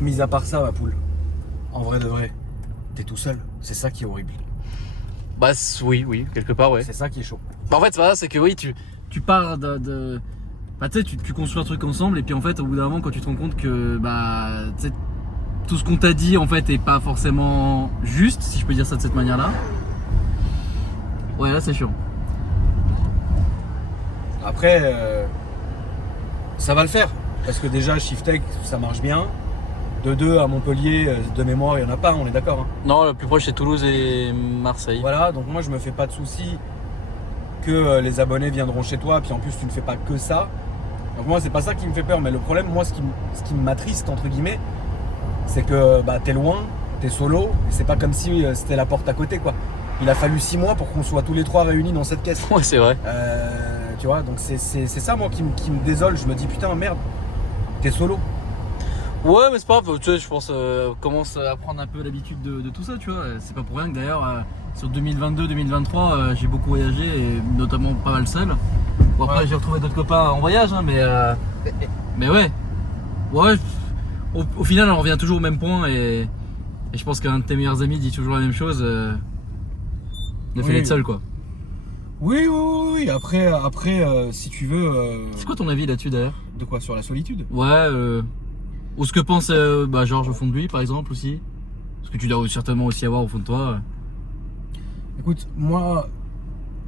Mis à part ça, ma poule. En vrai de vrai, t'es tout seul. C'est ça qui est horrible. Bah oui, quelque part ouais. C'est ça qui est chaud. Bah en fait, c'est pas ça, c'est que oui, tu pars de... Bah tu sais, tu construis un truc ensemble et puis en fait, au bout d'un moment, quand tu te rends compte que bah tu sais, tout ce qu'on t'a dit en fait est pas forcément juste, si je peux dire ça de cette manière-là. Ouais, là c'est chiant. Après, ça va le faire. Parce que déjà, Shiftech, ça marche bien. De deux à Montpellier, de mémoire, il n'y en a pas, on est d'accord. Hein. Non, le plus proche c'est Toulouse et Marseille. Voilà, donc moi je me fais pas de soucis que les abonnés viendront chez toi, puis en plus tu ne fais pas que ça. Donc moi c'est pas ça qui me fait peur, mais le problème, moi ce qui m'attriste entre guillemets, c'est que bah, t'es loin, t'es solo, et c'est pas comme si c'était la porte à côté quoi. Il a fallu 6 mois pour qu'on soit tous les 3 réunis dans cette caisse. Ouais, c'est vrai. Tu vois, donc c'est ça moi qui me désole, je me dis putain merde, t'es solo. Ouais, mais c'est pas grave, tu sais, je pense commence à prendre un peu l'habitude de tout ça, tu vois. C'est pas pour rien que d'ailleurs, sur 2022-2023, j'ai beaucoup voyagé et notamment pas mal seul. Bon, après, j'ai retrouvé d'autres copains en voyage, hein, mais ouais. Ouais, au final, on revient toujours au même point et je pense qu'un de tes meilleurs amis dit toujours la même chose. Ne fais être seul, quoi. Oui. Après, si tu veux. C'est quoi ton avis là-dessus d'ailleurs? De quoi? Sur la solitude? Ouais, ou ce que pense Georges au fond de lui, par exemple, aussi. Ce que tu dois certainement aussi avoir au fond de toi. Écoute, moi,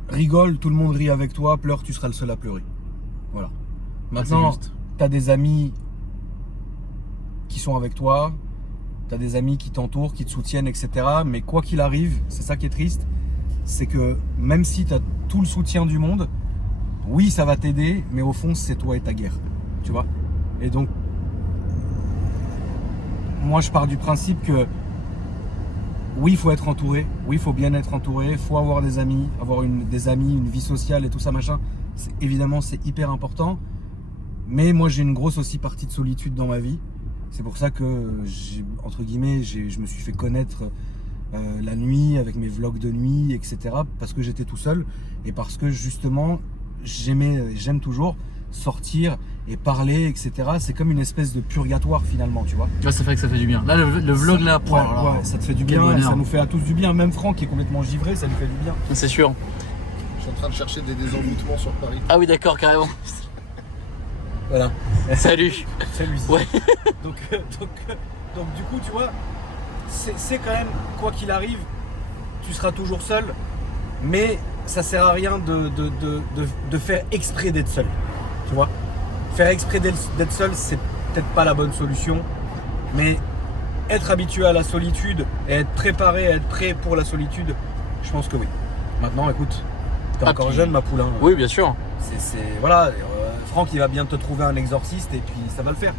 rigole, tout le monde rit avec toi, pleure, tu seras le seul à pleurer. Voilà. Maintenant, t'as des amis qui sont avec toi, t'as des amis qui t'entourent, qui te soutiennent, etc. Mais quoi qu'il arrive, c'est ça qui est triste, c'est que même si t'as tout le soutien du monde, oui, ça va t'aider, mais au fond, c'est toi et ta guerre. Tu vois? Et donc, moi, je pars du principe que oui, il faut être entouré. Oui, il faut bien être entouré. Il faut avoir des amis, une vie sociale et tout ça, machin. Évidemment, c'est hyper important. Mais moi, j'ai une grosse aussi partie de solitude dans ma vie. C'est pour ça que, entre guillemets, je me suis fait connaître la nuit avec mes vlogs de nuit, etc. Parce que j'étais tout seul et parce que justement, j'aime toujours sortir et parler, etc. C'est comme une espèce de purgatoire finalement, tu vois. Ouais, c'est vrai que ça fait du bien. Là, le vlog là, ouais, ça te fait du bien, ça nous fait à tous du bien. Même Franck qui est complètement givré, ça lui fait du bien. C'est sûr. Je suis en train de chercher des désenvoûtements sur Paris. Ah oui, d'accord, carrément. Voilà. Salut. Salut. Ouais. Donc du coup, tu vois, c'est quand même, quoi qu'il arrive, tu seras toujours seul, mais ça sert à rien de faire exprès d'être seul, tu vois. Faire exprès d'être seul, c'est peut-être pas la bonne solution, mais être habitué à la solitude et être préparé à être prêt pour la solitude, je pense que oui. Maintenant, écoute, t'es encore jeune, ma poule. Hein. Oui, bien sûr. Voilà, Franck, il va bien te trouver un exorciste et puis ça va le faire,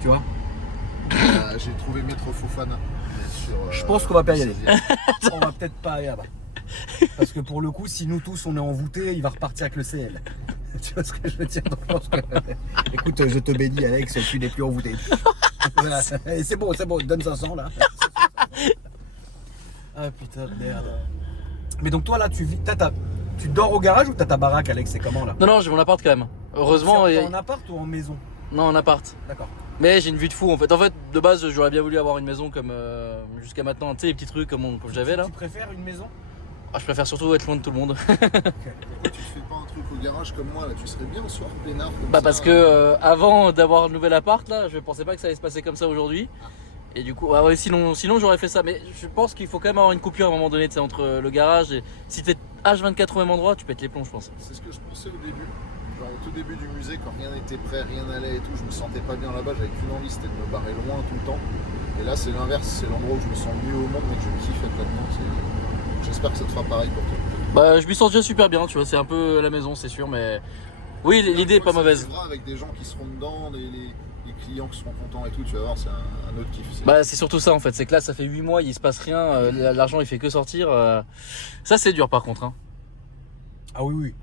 tu vois. J'ai trouvé Maître Fofana. Je pense qu'on va pas y aller. On va peut-être pas aller là-bas. Parce que pour le coup, si nous tous on est envoûtés, il va repartir avec le CL. Tu vois ce que je veux dire? Donc, je pense que... Écoute, je te bénis, Alex, tu n'es plus envoûté. Voilà. C'est bon, donne 500 là. Ah putain de merde. Mais donc toi là, tu dors au garage ou t'as ta baraque, Alex? C'est comment là? Non, j'ai mon appart quand même. Heureusement. T'es en appart ou en maison? Non, en appart. D'accord. Mais j'ai une vue de fou en fait. En fait, de base, j'aurais bien voulu avoir une maison comme jusqu'à maintenant, tu sais, les petits trucs comme j'avais là. Tu préfères une maison? Ah, je préfère surtout être loin de tout le monde. Pourquoi tu fais pas un truc au garage comme moi là? Tu serais bien au soir peinard comme Bah ça, parce que avant d'avoir un nouvel appart là, je pensais pas que ça allait se passer comme ça aujourd'hui. Et du coup, ouais, sinon j'aurais fait ça. Mais je pense qu'il faut quand même avoir une coupure à un moment donné, tu sais, entre le garage et si t'es H24 au même endroit, tu pètes les plombs, je pense. C'est ce que je pensais au début. Genre au tout début du musée, quand rien n'était prêt, rien n'allait et tout, je me sentais pas bien là-bas, j'avais qu'une envie, c'était de me barrer loin tout le temps. Et là c'est l'inverse, c'est l'endroit où je me sens mieux au monde, mais que je kiffe être là-dedans. J'espère que ça te fera pareil pour toi. Bah je m'y sens déjà super bien, tu vois, c'est un peu à la maison, c'est sûr, mais oui, l'idée est pas mauvaise. Ça avec des gens qui seront dedans, les clients qui seront contents et tout, tu vas voir, c'est un autre kiff. Bah c'est surtout ça en fait, c'est que là ça fait 8 mois, il se passe rien, l'argent il fait que sortir. Ça c'est dur par contre. Hein. Ah oui.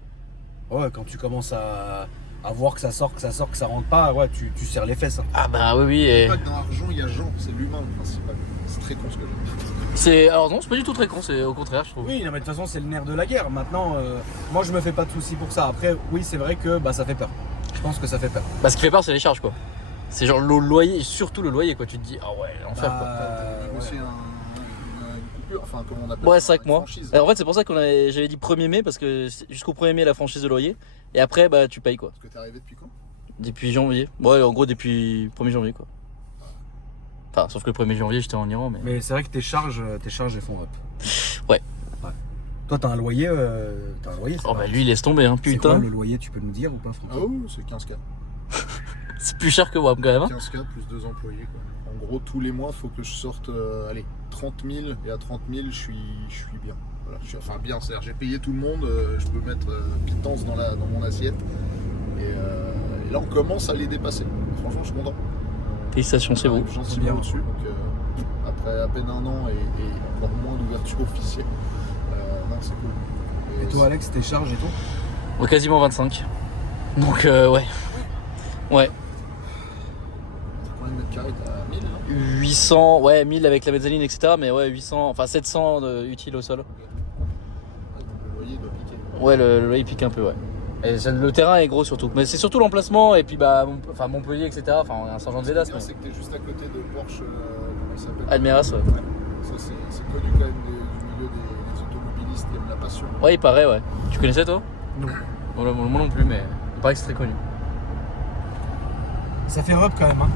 Ouais, quand tu commences à voir que ça sort, que ça rentre pas, ouais, tu serres les fesses. Hein. Ah bah oui. Et... pas que dans l'argent il y a Jean, c'est l'humain le principal. C'est très con ce que j'ai dit. Alors non, c'est pas du tout très con, c'est au contraire je trouve. Oui, non, mais de toute façon c'est le nerf de la guerre. Maintenant, moi je me fais pas de soucis pour ça. Après, oui, c'est vrai que bah, ça fait peur. Je pense que ça fait peur. Bah ce qui fait peur c'est les charges quoi. C'est genre le loyer, surtout le loyer quoi. Tu te dis ah ouais l'enfer quoi. T'as négocié une coupure, enfin comment on appelle ouais, ça, 5 mois. Alors, en fait c'est pour ça j'avais dit 1er mai parce que jusqu'au 1er mai la franchise de loyer et après bah tu payes quoi. Parce que t'es arrivé depuis quand? Depuis janvier. Ouais en gros depuis 1er janvier quoi. Enfin, sauf que le 1er janvier, j'étais en Iran, mais. Mais c'est vrai que tes charges elles font up. Ouais. Toi, t'as un loyer, c'est Oh, pas- bah lui, il laisse tomber, hein, C'est quoi putain. le loyer, tu peux nous dire ou pas, Ah Francky? oui, c'est 15K. C'est plus cher que WAM quand même, hein. 15K plus 2 employés. Quoi. En gros, tous les mois, il faut que je sorte 30 000 et à 30 000, je suis bien. Voilà, enfin bien, c'est-à-dire j'ai payé tout le monde, je peux mettre pitance dans mon assiette. Et là, on commence à les dépasser. Franchement, je suis content. Félicitations, c'est beau. J'en C'est suis bien. bien au-dessus. Donc, après à peine 1 an et encore moins d'ouverture officielle, non, c'est cool. Et toi, Alex, tes charges et tout? Ouais, quasiment 25. Donc, ouais. Ouais. Combien de mètres carrés t'as 1000 là 800, ouais, 1000 avec la mezzanine, etc. Mais ouais, 800, enfin 700 utiles au sol. Donc le loyer doit piquer. Ouais, le loyer pique un peu, ouais. Et le terrain est gros surtout. Mais c'est surtout l'emplacement et puis bah, Montpellier, etc. Enfin, on est à Saint-Jean-de-Védas. Ce qui est bien, c'est que t'es juste à côté de Porsche, comment il s'appelle Almeras, ouais. Ça, c'est connu quand même du milieu des automobilistes qui aiment la passion. Ouais, il paraît, ouais. Tu connaissais toi? Non. Moi non plus, mais il paraît que c'est très connu. Ça fait up quand même, hein.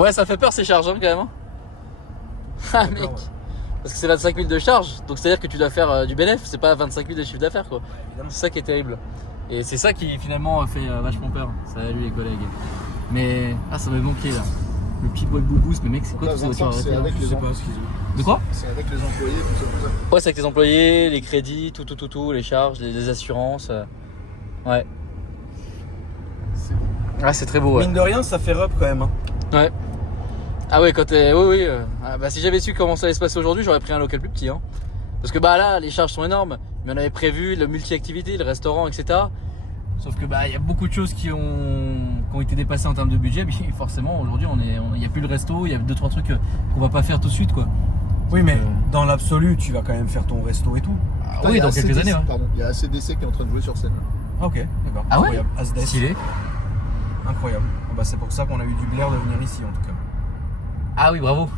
Ouais, ça fait peur ces charges, hein, quand même. Hein. Ah, mec. Ouais. Parce que c'est 25 000 de charges, donc c'est-à-dire que tu dois faire du bénéf, c'est pas 25 000 de chiffre d'affaires, quoi. Évidemment. C'est ça qui est terrible. Et c'est ça qui finalement fait vachement peur. Salut les collègues. Mais. Ah, ça m'avait manqué là. Le petit bois de boubous, mais mec, c'est quoi Là, tout ça voiture 25, c'est arrêtée, avec là les Je sais employés. pas ce qu'ils ont. De quoi? C'est avec les employés, tout ça. Ouais, c'est avec les employés, les crédits, tout, les charges, les assurances. Ouais. Ah, c'est très beau, ouais. Mine de rien, ça fait up quand même, hein. Ouais. Ah ouais, quand t'es. Oui. Ah, bah, si j'avais su comment ça allait se passer aujourd'hui, j'aurais pris un local plus petit, hein. Parce que bah là, les charges sont énormes. Mais on avait prévu le multi-activité, le restaurant, etc. Sauf que bah il y a beaucoup de choses qui ont été dépassées en termes de budget. Puis forcément, aujourd'hui, il n'y a plus le resto, il y a 2-3 trucs qu'on va pas faire tout de suite, quoi. Oui, mais Euh, dans l'absolu, tu vas quand même faire ton resto et tout. Ah, Putain, oui, il y a dans quelques ACDC, années, ouais. Pardon, il y a ACDC qui est en train de jouer sur scène. Ah, ok, d'accord. Ah ouais Incroyable. Asdes. Stylé. Incroyable. Ah bah, c'est pour ça qu'on a eu du Blair de venir ici, en tout cas. Ah oui, bravo.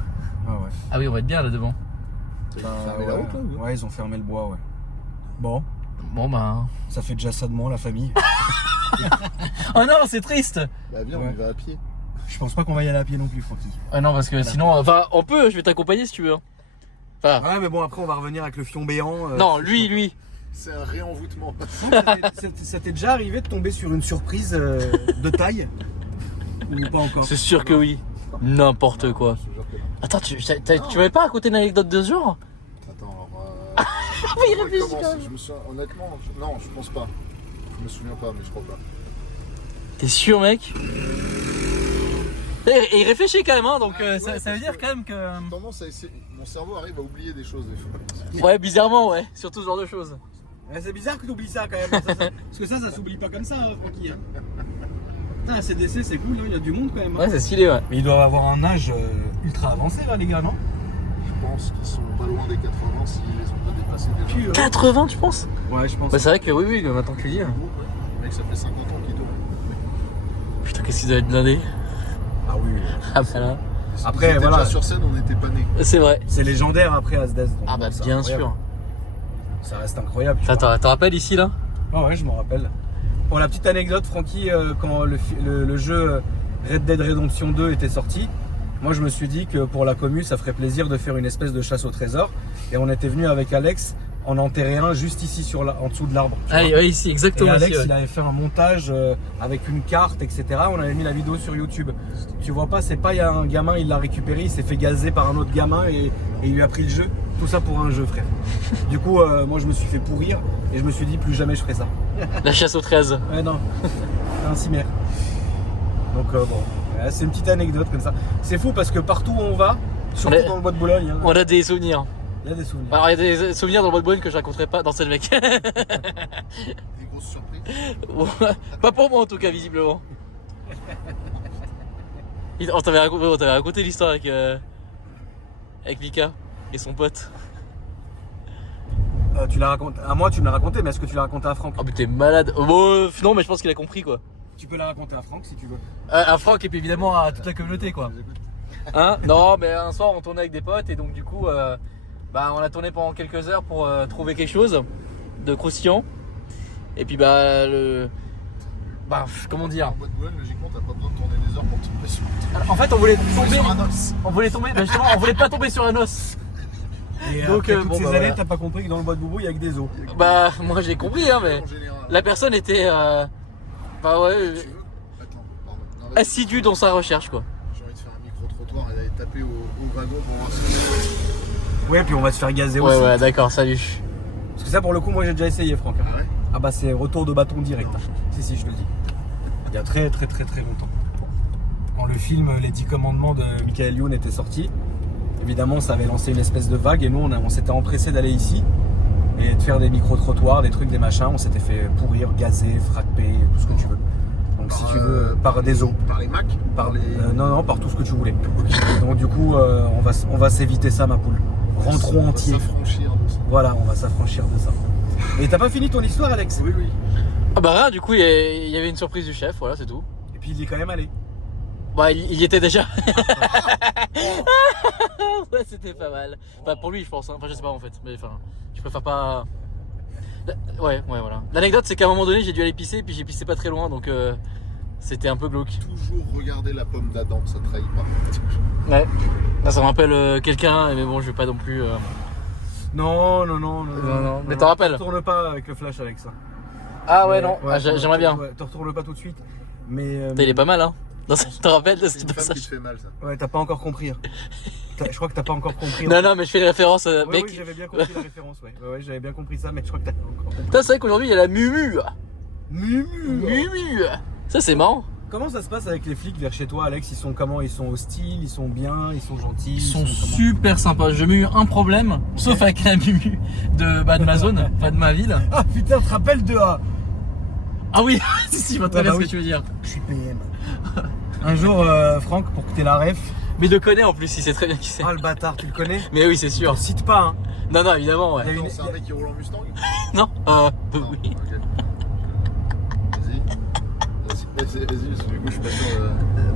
Ah ouais. Ah oui, on va être bien là devant. Ils Bah, ont fermé la ouais. route là ou quoi Ouais, ils ont fermé le bois, ouais. Bon, Bon bah. ça fait déjà ça de moins, la famille. Oh non, c'est triste. Bah viens, Ouais. on y va à pied. Je pense pas qu'on va y aller à pied non plus, Francky. Ah non, parce que sinon. Enfin, on peut, je vais t'accompagner si tu veux. Enfin. Ouais, mais bon, après, on va revenir avec le fion béant. Non, lui. C'est un réenvoûtement. Ça t'est déjà arrivé de tomber sur une surprise de taille? Ou pas encore? C'est sûr que oui. N'importe quoi. Je te jure que non. Attends, tu m'avais pas raconté une anecdote de ce genre? Attends, alors. il on va réfléchit commencer. quand même. Je me souviens, honnêtement, non, je pense pas. Je me souviens pas, mais je crois pas. T'es sûr, mec? Et il réfléchit quand même, hein, donc Ouais, ça veut parce dire que- quand même que. Tendance à essayer. Mon cerveau arrive à oublier des choses des fois. Ouais, bizarrement, ouais, surtout ce genre de choses. Ouais, c'est bizarre que t'oublies ça quand même. Parce que ça s'oublie pas comme ça, hein, Francky. Hein. Putain, CDC, c'est cool, hein, il y a du monde quand même. hein. Ouais, c'est stylé, ouais. Mais ils doivent avoir un âge ultra avancé là, les gars, non? Je pense qu'ils sont pas loin des 80 s'ils les ont pas dépassés déjà. 80, tu penses? Ouais, je pense. Bah, c'est vrai que oui, maintenant que tu le dis. Le mec, ça fait 50 ans qu'il tourne. Putain, qu'est-ce qu'ils doivent être blindés. Ah oui, oui. Ah, bah là. Après, Ils étaient voilà. déjà sur scène, on n'était pas nés. C'est vrai. C'est légendaire après Asdes. donc Ah, bah, c'est bien incroyable. sûr. Ça reste incroyable. tu Attends, vois. t'te rappelles ici, là? Ah ouais, je m'en rappelle. Pour la petite anecdote, Francky, quand le jeu Red Dead Redemption 2 était sorti, moi je me suis dit que pour la commu, ça ferait plaisir de faire une espèce de chasse au trésor. Et on était venu avec Alex en enterrer un juste ici en dessous de l'arbre. tu Ah, vois. ouais, ici, Et exactement. Alex, ici, ouais. il avait fait un montage avec une carte, etc. On avait mis la vidéo sur YouTube. Tu vois pas, c'est pas, il y a un gamin, il l'a récupéré, il s'est fait gazer par un autre gamin et il lui a pris le jeu. Tout ça pour un jeu, frère. Du coup, moi je me suis fait pourrir et je me suis dit plus jamais je ferai ça. La chasse aux 13. Ouais, non, c'est un cimère. Donc bon, c'est une petite anecdote comme ça. C'est fou parce que partout où on va, surtout On est- dans le bois de Boulogne, hein, On a des souvenirs. il y a des souvenirs. Alors, il y a des souvenirs dans le bois de Boulogne que je raconterai pas dans cette mec. Des grosses surprises. Ouais, pas pour moi en tout cas, visiblement. On t'avait raconté l'histoire avec Mika et son pote. Tu l'as raconté à moi, tu me l'as raconté, mais est-ce que tu l'as raconté à Franck? Oh, mais t'es malade. Bon, non, mais je pense qu'il a compris quoi. Tu peux la raconter à Franck si tu veux. À Franck et puis évidemment à toute la communauté quoi. Hein? Non, mais un soir on tournait avec des potes et donc du coup, bah, on a tourné pendant quelques heures pour trouver quelque chose de croustillant. Et puis bah Bah, comment dire. En boîte Boulogne, logiquement, t'as pas besoin de tourner des heures pour tomber sur, Alors, en fait, on voulait tomber. sur un os. On voulait tomber, bah justement, on voulait pas tomber sur un os. Et Donc, après toutes bon, ces bah, années, voilà. t'as pas compris que dans le bois de boubou, il y a que des os. Bah, moi j'ai compris, hein, mais En général. la personne était. Bah ouais. Tu veux Attends, pardon. Non, vas-y. Assidue dans sa recherche, quoi. J'ai envie de faire un micro-trottoir et d'aller taper au wagon pour voir si. Ouais, puis on va se faire gazer Ouais, aussi. ouais, d'accord, salut. Parce que ça, pour le coup, moi j'ai déjà essayé, Franck. Ah ouais Ah bah c'est retour de bâton direct. Si, je te le dis. Il y a très longtemps. Quand le film Les 10 commandements de Michael Youn était sorti, évidemment ça avait lancé une espèce de vague et nous on s'était empressé d'aller ici et de faire des micro-trottoirs, des trucs, des machins. On s'était fait pourrir, gazer, frapper, tout ce que tu veux. Donc si tu veux, par des os. Par les Macs Par non, par tout ce que tu voulais. Donc du coup, on va s'éviter ça, ma poule. Rentrons entiers. S'affranchir de ça. Voilà, on va s'affranchir de ça. Et t'as pas fini ton histoire, Alex? Oui, oui. Ah bah rien, du coup, il y avait une surprise du chef, voilà, c'est tout. Et puis il y est quand même allé. Bah, il y était déjà. Ouais, c'était pas mal. Enfin, pour lui, je pense. Hein. Enfin, je sais pas en fait. Mais enfin, je préfère pas. Ouais, voilà. L'anecdote, c'est qu'à un moment donné, j'ai dû aller pisser, puis j'ai pissé pas très loin, donc c'était un peu glauque. Toujours regarder la pomme d'Adam, ça trahit pas. Ouais. Là, ça me rappelle quelqu'un, mais bon, je vais pas non plus. Non. Mais t'en rappelles? Te retourne pas avec le flash, Alex. Ah ouais, Mais, non, ah, j'aimerais bien. Ouais, te retourne pas tout de suite. Mais. Il est pas mal, hein. Tu te rappelles de C'est ce une femme qui passage? te fait mal, ça. Ouais, t'as pas encore compris. Je crois que t'as pas encore compris. Non, mais je fais une référence, Ouais, mec. oui, j'avais bien compris la référence, ouais, j'avais bien compris ça, mais je crois que t'as pas encore compris. Putain, c'est vrai qu'aujourd'hui, il y a la Mumu. Mumu. Mumu. Ça, c'est marrant. Comment ça se passe avec les flics vers chez toi, Alex? Ils sont comment? Ils sont hostiles, ils sont bien, ils sont gentils? Ils sont comment super sympas. J'ai eu un problème, sauf avec la Mumu de ma zone, pas de ma ville. Ah putain, tu te rappelles de A? Ah oui, si, je vois très Ouais, bien bah ce que oui. tu veux dire. Je suis PM. Un jour, Franck, pour que t'aies la ref. Mais de connaît en plus, il sait très bien qui c'est. Ah le bâtard, tu le connais? Mais oui, c'est Je sûr. le cite pas, hein. Non, évidemment, ouais. Il y a Attends, une- c'est un mec qui roule en Mustang? Non, Non, oui. ok. Vas-y, parce que du coup, je suis pas sûr.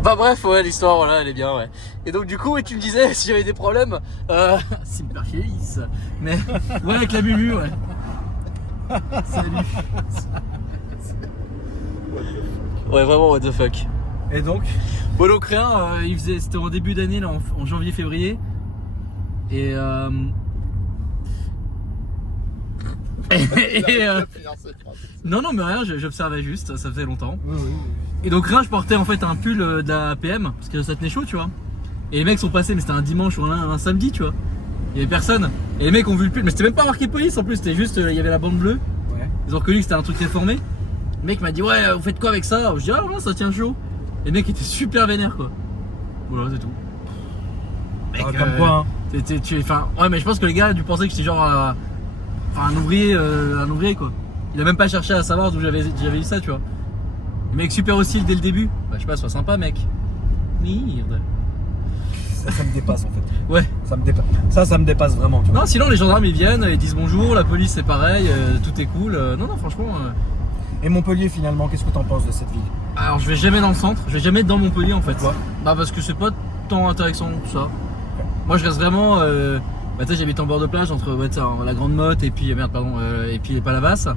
Bah bref, ouais, l'histoire, voilà, elle est bien, ouais. Et donc du coup, tu me disais si j'avais des problèmes, super feliz. Mais ouais, avec la Mumu, ouais. Salut. Ouais, vraiment, what the fuck. Et donc? Bon, donc rien, c'était en début d'année, là, en janvier-février. Et non, mais rien, j'observais juste, ça faisait longtemps. Oui. Et donc rien, je portais en fait un pull de la PM, parce que ça tenait chaud, tu vois. Et les mecs sont passés, mais c'était un dimanche ou un samedi, tu vois. Il y avait personne. Et les mecs ont vu le pull, mais c'était même pas marqué police en plus, c'était juste, il y avait la bande bleue. Ouais. Ils ont reconnu que c'était un truc réformé. Le mec m'a dit, ouais, vous faites quoi avec ça? Je dis, ah non, ça tient chaud. Et le mec était super vénère, quoi. Voilà, c'est tout. Mec, Comme quoi, hein. Enfin, ouais, mais je pense que les gars ont dû penser que j'étais genre un ouvrier, quoi. Il a même pas cherché à savoir d'où j'avais eu ça, tu vois. Le mec super hostile dès le début. Bah, je sais pas, sois sympa, mec. Merde. Ça me dépasse en fait. Ouais. Ça me dépasse vraiment, tu vois. Non, sinon les gendarmes ils viennent, ils disent bonjour, la police c'est pareil, tout est cool. Non, franchement. Et Montpellier finalement, qu'est-ce que t'en penses de cette ville? Alors je vais jamais dans le centre, je vais jamais dans Montpellier en fait. Pourquoi? Bah parce que c'est pas tant intéressant tout ça. Moi je reste vraiment. Bah tu sais, j'habite en bord de plage entre la Grande Motte et puis et puis les Palavas.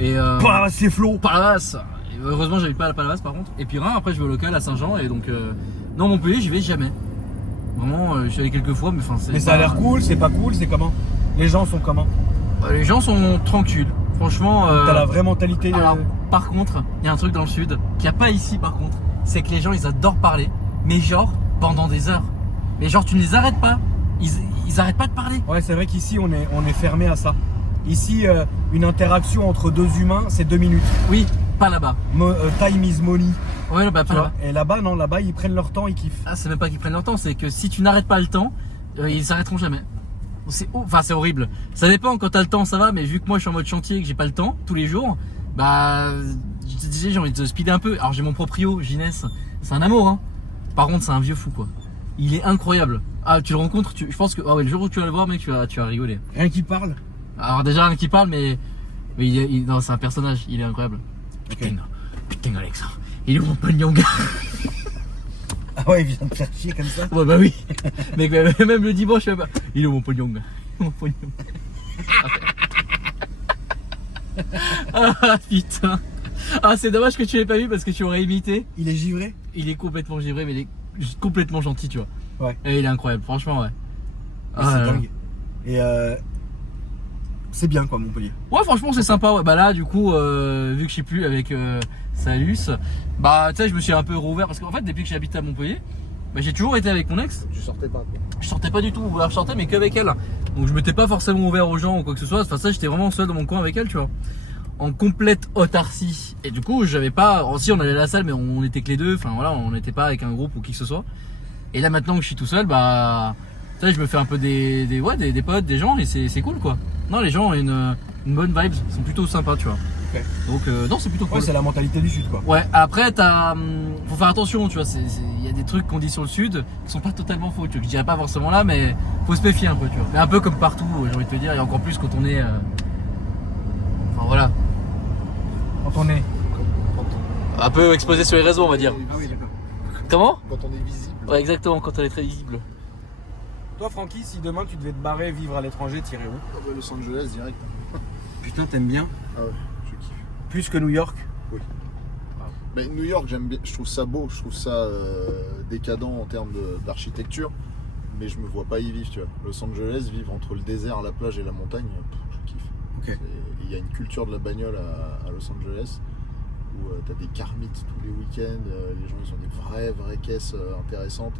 Et Bah, c'est Flo. Palavas. Et heureusement j'habite pas à Palavas par contre. Et puis rien, après je vais au local à Saint-Jean et donc non Montpellier j'y vais jamais. Vraiment, je suis allé quelques fois, mais enfin c'est. Mais ça a l'air cool, c'est pas cool, c'est comment? Les gens sont comment? Les gens sont tranquilles. Franchement. T'as la vraie mentalité de... Alors, par contre, il y a un truc dans le sud qu'il n'y a pas ici par contre, c'est que les gens ils adorent parler, mais genre pendant des heures. Mais genre tu ne les arrêtes pas, ils arrêtent pas de parler. Ouais, c'est vrai qu'ici on est fermé à ça. Ici, une interaction entre deux humains, c'est 2 minutes. Oui, pas là-bas. Time is money. Ouais, bah Tu pas vois. là-bas. Et là-bas, non, là-bas, ils prennent leur temps, ils kiffent. Ah, c'est même pas qu'ils prennent leur temps, c'est que si tu n'arrêtes pas le temps, ils s'arrêteront jamais. C'est horrible. Ça dépend, quand t'as le temps ça va, mais vu que moi je suis en mode chantier et que j'ai pas le temps tous les jours, bah je te disais j'ai envie de speeder un peu. Alors j'ai mon proprio, Ginès, c'est un amour hein. Par contre c'est un vieux fou quoi. Il est incroyable. Ah tu le rencontres, je pense que le jour où tu vas le voir mec tu vas rigoler. Rien qui parle. Alors déjà rien qui parle mais non, c'est un personnage, il est incroyable. Ok. Putain Alexa, il est mon pognon gars. Ah ouais, il vient de faire chier comme ça. Ouais bah oui. Mec même le dimanche je sais pas. Il est mon pognon gars. Mon pognon. Ah putain. Ah, c'est dommage que tu l'aies pas vu parce que tu aurais imité. Il est givré. Il est complètement givré, mais il est complètement gentil, tu vois. Ouais. Et il est incroyable, franchement, ouais. C'est dingue. Et c'est bien quoi Montpellier. Ouais, franchement, c'est sympa. Ouais. Bah là, du coup, vu que je suis plus avec Salus, bah tu sais, je me suis un peu rouvert parce qu'en fait, depuis que j'ai habité à Montpellier, bah, j'ai toujours été avec mon ex. Tu sortais pas quoi. Je sortais pas du tout, je sortais mais qu'avec elle. Donc je m'étais pas forcément ouvert aux gens ou quoi que ce soit. Enfin, ça, j'étais vraiment seul dans mon coin avec elle, tu vois. En complète autarcie. Et du coup, j'avais pas. Si, on allait à la salle, mais on était que les deux. Enfin voilà, on n'était pas avec un groupe ou qui que ce soit. Et là, maintenant que je suis tout seul, bah. Tu sais, je me fais un peu des potes, des gens, et c'est cool quoi. Non, les gens ont une bonne vibe, ils sont plutôt sympas, tu vois. Okay. Donc, non, c'est plutôt cool. Ouais, c'est la mentalité du Sud quoi. Ouais, après, faut faire attention, tu vois. Il y a des trucs qu'on dit sur le Sud qui sont pas totalement faux, tu vois. Je dirais pas forcément là, mais faut se méfier un peu, tu vois. Mais un peu comme partout, j'ai envie de te dire, et encore plus quand on est. Enfin voilà. Quand on est. Un peu exposé sur les réseaux, on va dire. Ah oui, d'accord. Comment? Quand on est visible. Ouais, exactement, quand on est très visible. Toi Francky, si demain tu devais te barrer, vivre à l'étranger, t'irais où? Ah bah, Los Angeles direct. Putain, t'aimes bien? Ah ouais, je kiffe. Plus que New York? Mais New York, j'aime bien, je trouve ça beau, je trouve ça décadent en termes d'architecture, mais je me vois pas y vivre, tu vois. Los Angeles, vivre entre le désert, la plage et la montagne, je kiffe. Ok. Il y a une culture de la bagnole à Los Angeles où t'as des karmites tous les week-ends, les gens ils ont des vraies caisses intéressantes,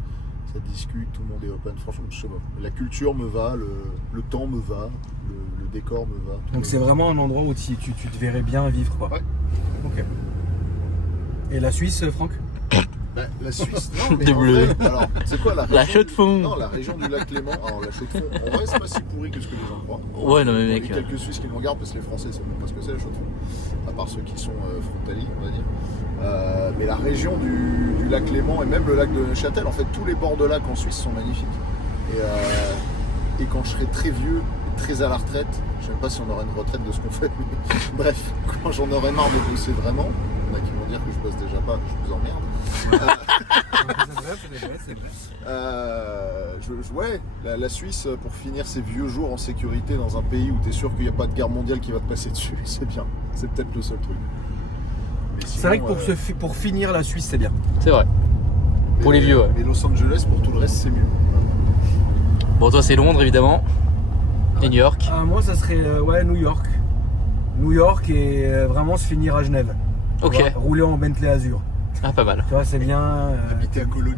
ça discute, tout le monde est open, franchement je sais pas. La culture me va, le temps me va, le décor me va. Donc c'est vraiment un endroit où tu te verrais bien vivre quoi. Ouais. Ok. Et la Suisse, Franck? Bah, la Suisse, non, mais Des en bleus. vrai, alors, c'est quoi la région La chaux de fond. Non, la région du lac Léman. Alors, la chaux de fond, en vrai, c'est pas si pourri que ce que les gens croient. Ouais, non, mais mec. Il y a quelques Suisses qui me regardent parce que les Français savent même pas ce que c'est la chaux de fond. À part ceux qui sont frontaliers, on va dire. Mais la région du lac Léman et même le lac de Neuchâtel, en fait, tous les bords de lac en Suisse sont magnifiques. Et quand je serai très vieux, très à la retraite, je sais même pas si on aura une retraite de ce qu'on fait, mais bref, quand j'en aurai marre de bosser vraiment, il y en a qui vont dire que je bosse déjà pas, que je vous emmerde. C'est vrai. Ouais, la Suisse, pour finir ses vieux jours en sécurité dans un pays où tu es sûr qu'il n'y a pas de guerre mondiale qui va te passer dessus, c'est bien. C'est peut-être le seul truc. Mais sinon, C'est vrai que pour finir la Suisse, c'est bien. C'est vrai. Pour les vieux, ouais. Mais Los Angeles, pour tout le reste, c'est mieux. Bon, toi, c'est Londres, évidemment. Et New York. Moi, ça serait New York. New York et vraiment se finir à Genève. Tu Ok. vois, rouler en Bentley Azur. Ah, pas mal. Tu vois, c'est bien. Habiter à Colonie.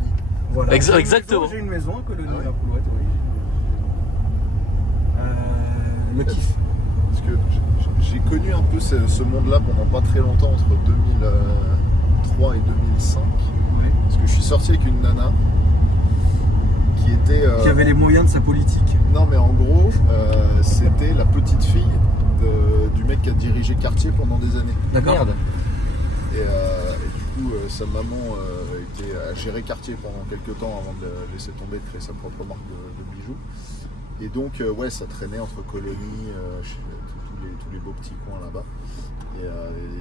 Voilà. Exactement. J'ai une maison à Colonie, Ah ouais. à Poulouette, oui. Le kiff. Parce que j'ai connu un peu ce monde-là pendant pas très longtemps, entre 2003 et 2005. Ouais. Parce que je suis sorti avec une nana qui était... Qui avait les moyens de sa politique. Non mais en gros, c'était la petite fille du mec qui a dirigé Cartier pendant des années. D'accord. Merde. Et du coup, sa maman a géré Cartier pendant quelques temps avant de laisser tomber, de créer sa propre marque de bijoux. Et donc, ouais, ça traînait entre colonies, tous les beaux petits coins là-bas. Et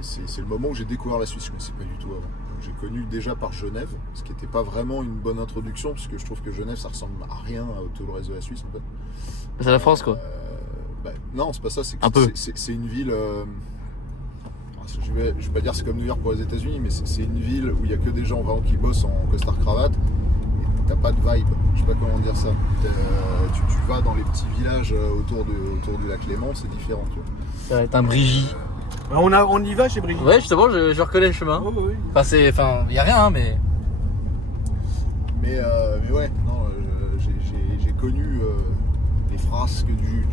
c'est le moment où j'ai découvert la Suisse, je ne connaissais pas du tout avant. Donc, j'ai connu déjà par Genève, ce qui n'était pas vraiment une bonne introduction, parce que je trouve que Genève, ça ressemble à rien à tout le reste de la Suisse en fait. C'est la France, quoi. Non, c'est pas ça, c'est Un peu. c'est une ville. Je vais pas dire c'est comme New York pour les États-Unis, mais c'est une ville où il n'y a que des gens vraiment qui bossent en costard-cravate et t'as pas de vibe. Je sais pas comment dire ça. Tu vas dans les petits villages autour du lac Léman, c'est différent. Tu vois. Ça va être un Brigitte. On y va chez Brigitte. Ouais, justement, je reconnais le chemin. Oh, oui. Enfin, y a rien, hein, mais. Mais ouais, non, j'ai connu les frasques du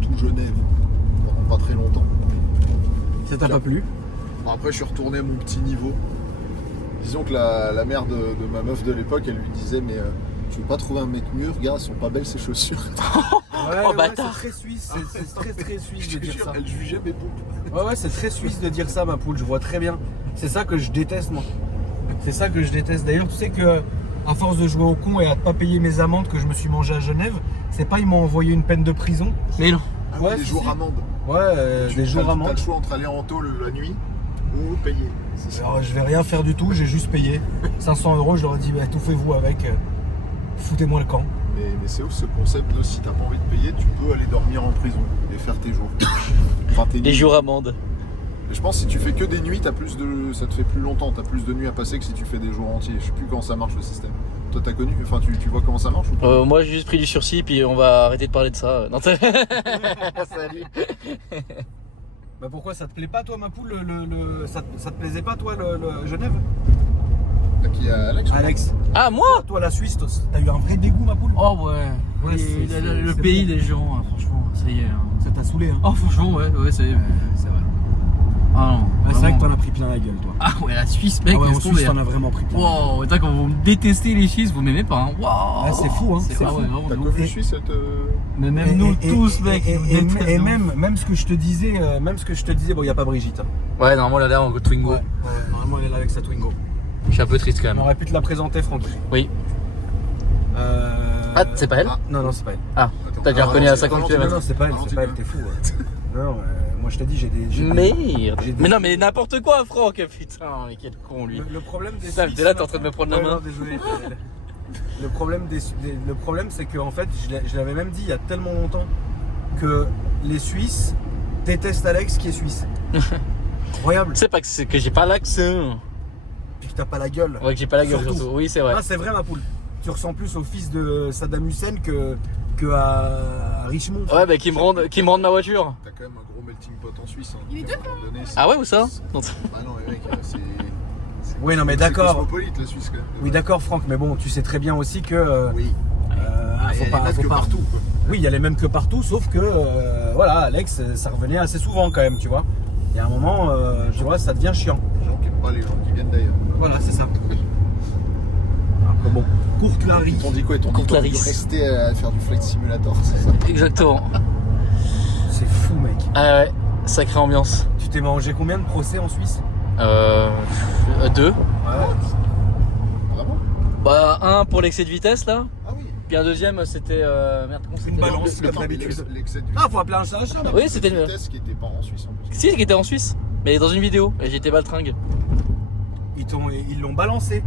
tout Genève pendant pas très longtemps. Ça t'a pas plu? Bon, après, je suis retourné à mon petit niveau. Disons que la mère de ma meuf de l'époque, elle lui disait mais tu veux pas trouver un mec mieux? Regarde, elles sont pas belles ces chaussures. Ouais, bâtard. c'est très suisse, c'est très suisse de dire ça. Elle jugeait mes pompes. Ouais, c'est très suisse de dire ça, ma poule, je vois très bien. C'est ça que je déteste, moi. C'est ça que je déteste. D'ailleurs, tu sais que, à force de jouer au con et à ne pas payer mes amendes que je me suis mangé à Genève, c'est pas ils m'ont envoyé une peine de prison. Mais non. Ah Ouais, des si, jours si. amende. Ouais, des jours T'as amende. le choix entre aller en tôle la nuit ou payer. C'est ça. Alors, je vais rien faire du tout, j'ai juste payé 500 €. Je leur ai dit, bah, tout faites-vous avec, foutez-moi le camp. Mais c'est ouf ce concept de si t'as pas envie de payer, tu peux aller dormir en prison et faire tes jours. Enfin, tes Les nuits. jours amende. Et je pense que si tu fais que des nuits, ça te fait plus longtemps, t'as plus de nuits à passer que si tu fais des jours entiers. Je sais plus comment ça marche le système. Toi t'as connu, enfin tu vois comment ça marche ou pas? Moi j'ai juste pris du sursis puis on va arrêter de parler de ça. Non, salut. Bah pourquoi ça te plaît pas toi ma poule ça te plaisait pas toi le Genève? À qui, à Alex? Alex. Ah moi? Toi la Suisse, t'as eu un vrai dégoût ma poule? Oh ouais. Ouais, le c'est pays, bon. les gens, hein, franchement, ça y est. Hein. Ça t'a saoulé hein? Oh franchement ouais, c'est vrai. Ah non. Ouais, c'est vrai vraiment. que t'en as pris plein la gueule toi. Ah ouais, la Suisse, mec, Ah ouais, en laisse Suisse tomber. t'en as vraiment pris plein. Wow, quand vous me détestez les Suisses, vous m'aimez pas. Hein. Wow. Ouais, c'est fou, hein, c'est ah fou. ouais, vraiment, T'as de quoi ouf. vu Suisse Mais même nous tous, mec. Et, nous détestent de ouf. même ce que je te disais, bon, il n'y a pas Brigitte. Hein. Ouais, normalement, elle a l'air en Twingo. Ouais, normalement, elle est là avec sa Twingo. Je suis un peu triste quand On même. aurait pu te la présenter, Francky. Oui. Ah, c'est pas elle? Non, c'est pas elle. Ah, Attends, t'as déjà reconnu à 50 Non, km. non, c'est pas elle, t'es fou. Ouais. Non, moi je t'ai dit, j'ai des. Merde. j'ai des- Mais non, mais n'importe quoi, Franck. Putain, mais quel con lui. Le problème des Putain, Suisses, t'es là, t'es en train de me prendre la Ouais, main. non, désolé. Le problème, c'est que en fait, je l'avais même dit il y a tellement longtemps que les Suisses détestent Alex qui est suisse. Incroyable. C'est pas que c'est que j'ai pas l'accent. Puis que t'as pas la gueule. Ouais, que j'ai pas la gueule Surtout. surtout. Oui, c'est vrai. Ah, c'est vrai ma poule. Tu ressembles plus au fils de Saddam Hussein que à Richemont. Ouais, bah qui me rendent ma voiture. T'as quand même un gros melting pot en Suisse. Hein. Il est À un moment donné, Ah ouais, où ça? Ah non, mais mec, c'est. Oui, non, mais c'est d'accord. cosmopolite la Suisse quand même. Oui, d'accord, Franck, mais bon, tu sais très bien aussi que. Oui. Faut pas. que partout. Quoi. Oui, il y a les mêmes que partout, sauf que. Voilà, Alex, ça revenait assez souvent quand même, tu vois. Il y a un moment, tu vois, ça devient chiant. Les gens qui aiment pas les gens qui viennent d'ailleurs. Voilà, c'est ça. Après, bon, courte la Ils t'ont dit quoi? Ils t'ont dit Contre la de rixe. rester à faire du flight simulator, c'est ça? Exactement. C'est fou, mec. Ah ouais, sacrée ambiance. Tu t'es mangé combien de procès en Suisse? 2. Ouais. Vraiment? Bah, un pour l'excès de vitesse là. Ah oui. Puis un deuxième, c'était. Merde, comment c'était? Une balance. Attends, comme mais d'habitude. l'excès de Ah, faut appeler un chat un chat, là. Oui, c'était le. vitesse qui était pas en Suisse en plus. Si, qui était en Suisse. Mais dans une vidéo. Et j'étais baltringue. Ils l'ont balancé.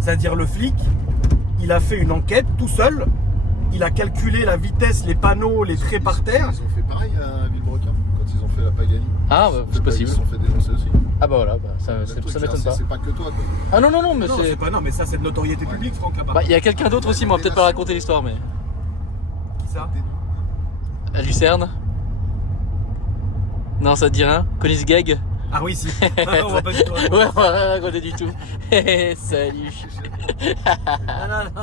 C'est-à-dire le flic, il a fait une enquête tout seul. Il a calculé la vitesse, les panneaux, les traits par terre. Ils ont fait pareil à Villebrequin quand ils ont fait la Pagani. Ah, bah, c'est possible. Ils se sont fait dénoncer aussi. Ah, bah voilà, bah, ça Le truc, m'étonne c'est- pas. C'est pas que toi quoi. Ah non, mais Non, c'est. c'est pas non, mais ça c'est de notoriété publique, Franck, là-bas. Bah, il y a quelqu'un d'autre aussi, moi, peut-être pas raconter l'histoire, mais. Qui ça? À Lucerne. Non, ça te dit rien? Koenigsegg? Ah oui, si. On va pas du tout. Ouais, on va rien raconter du tout. Salut. Non.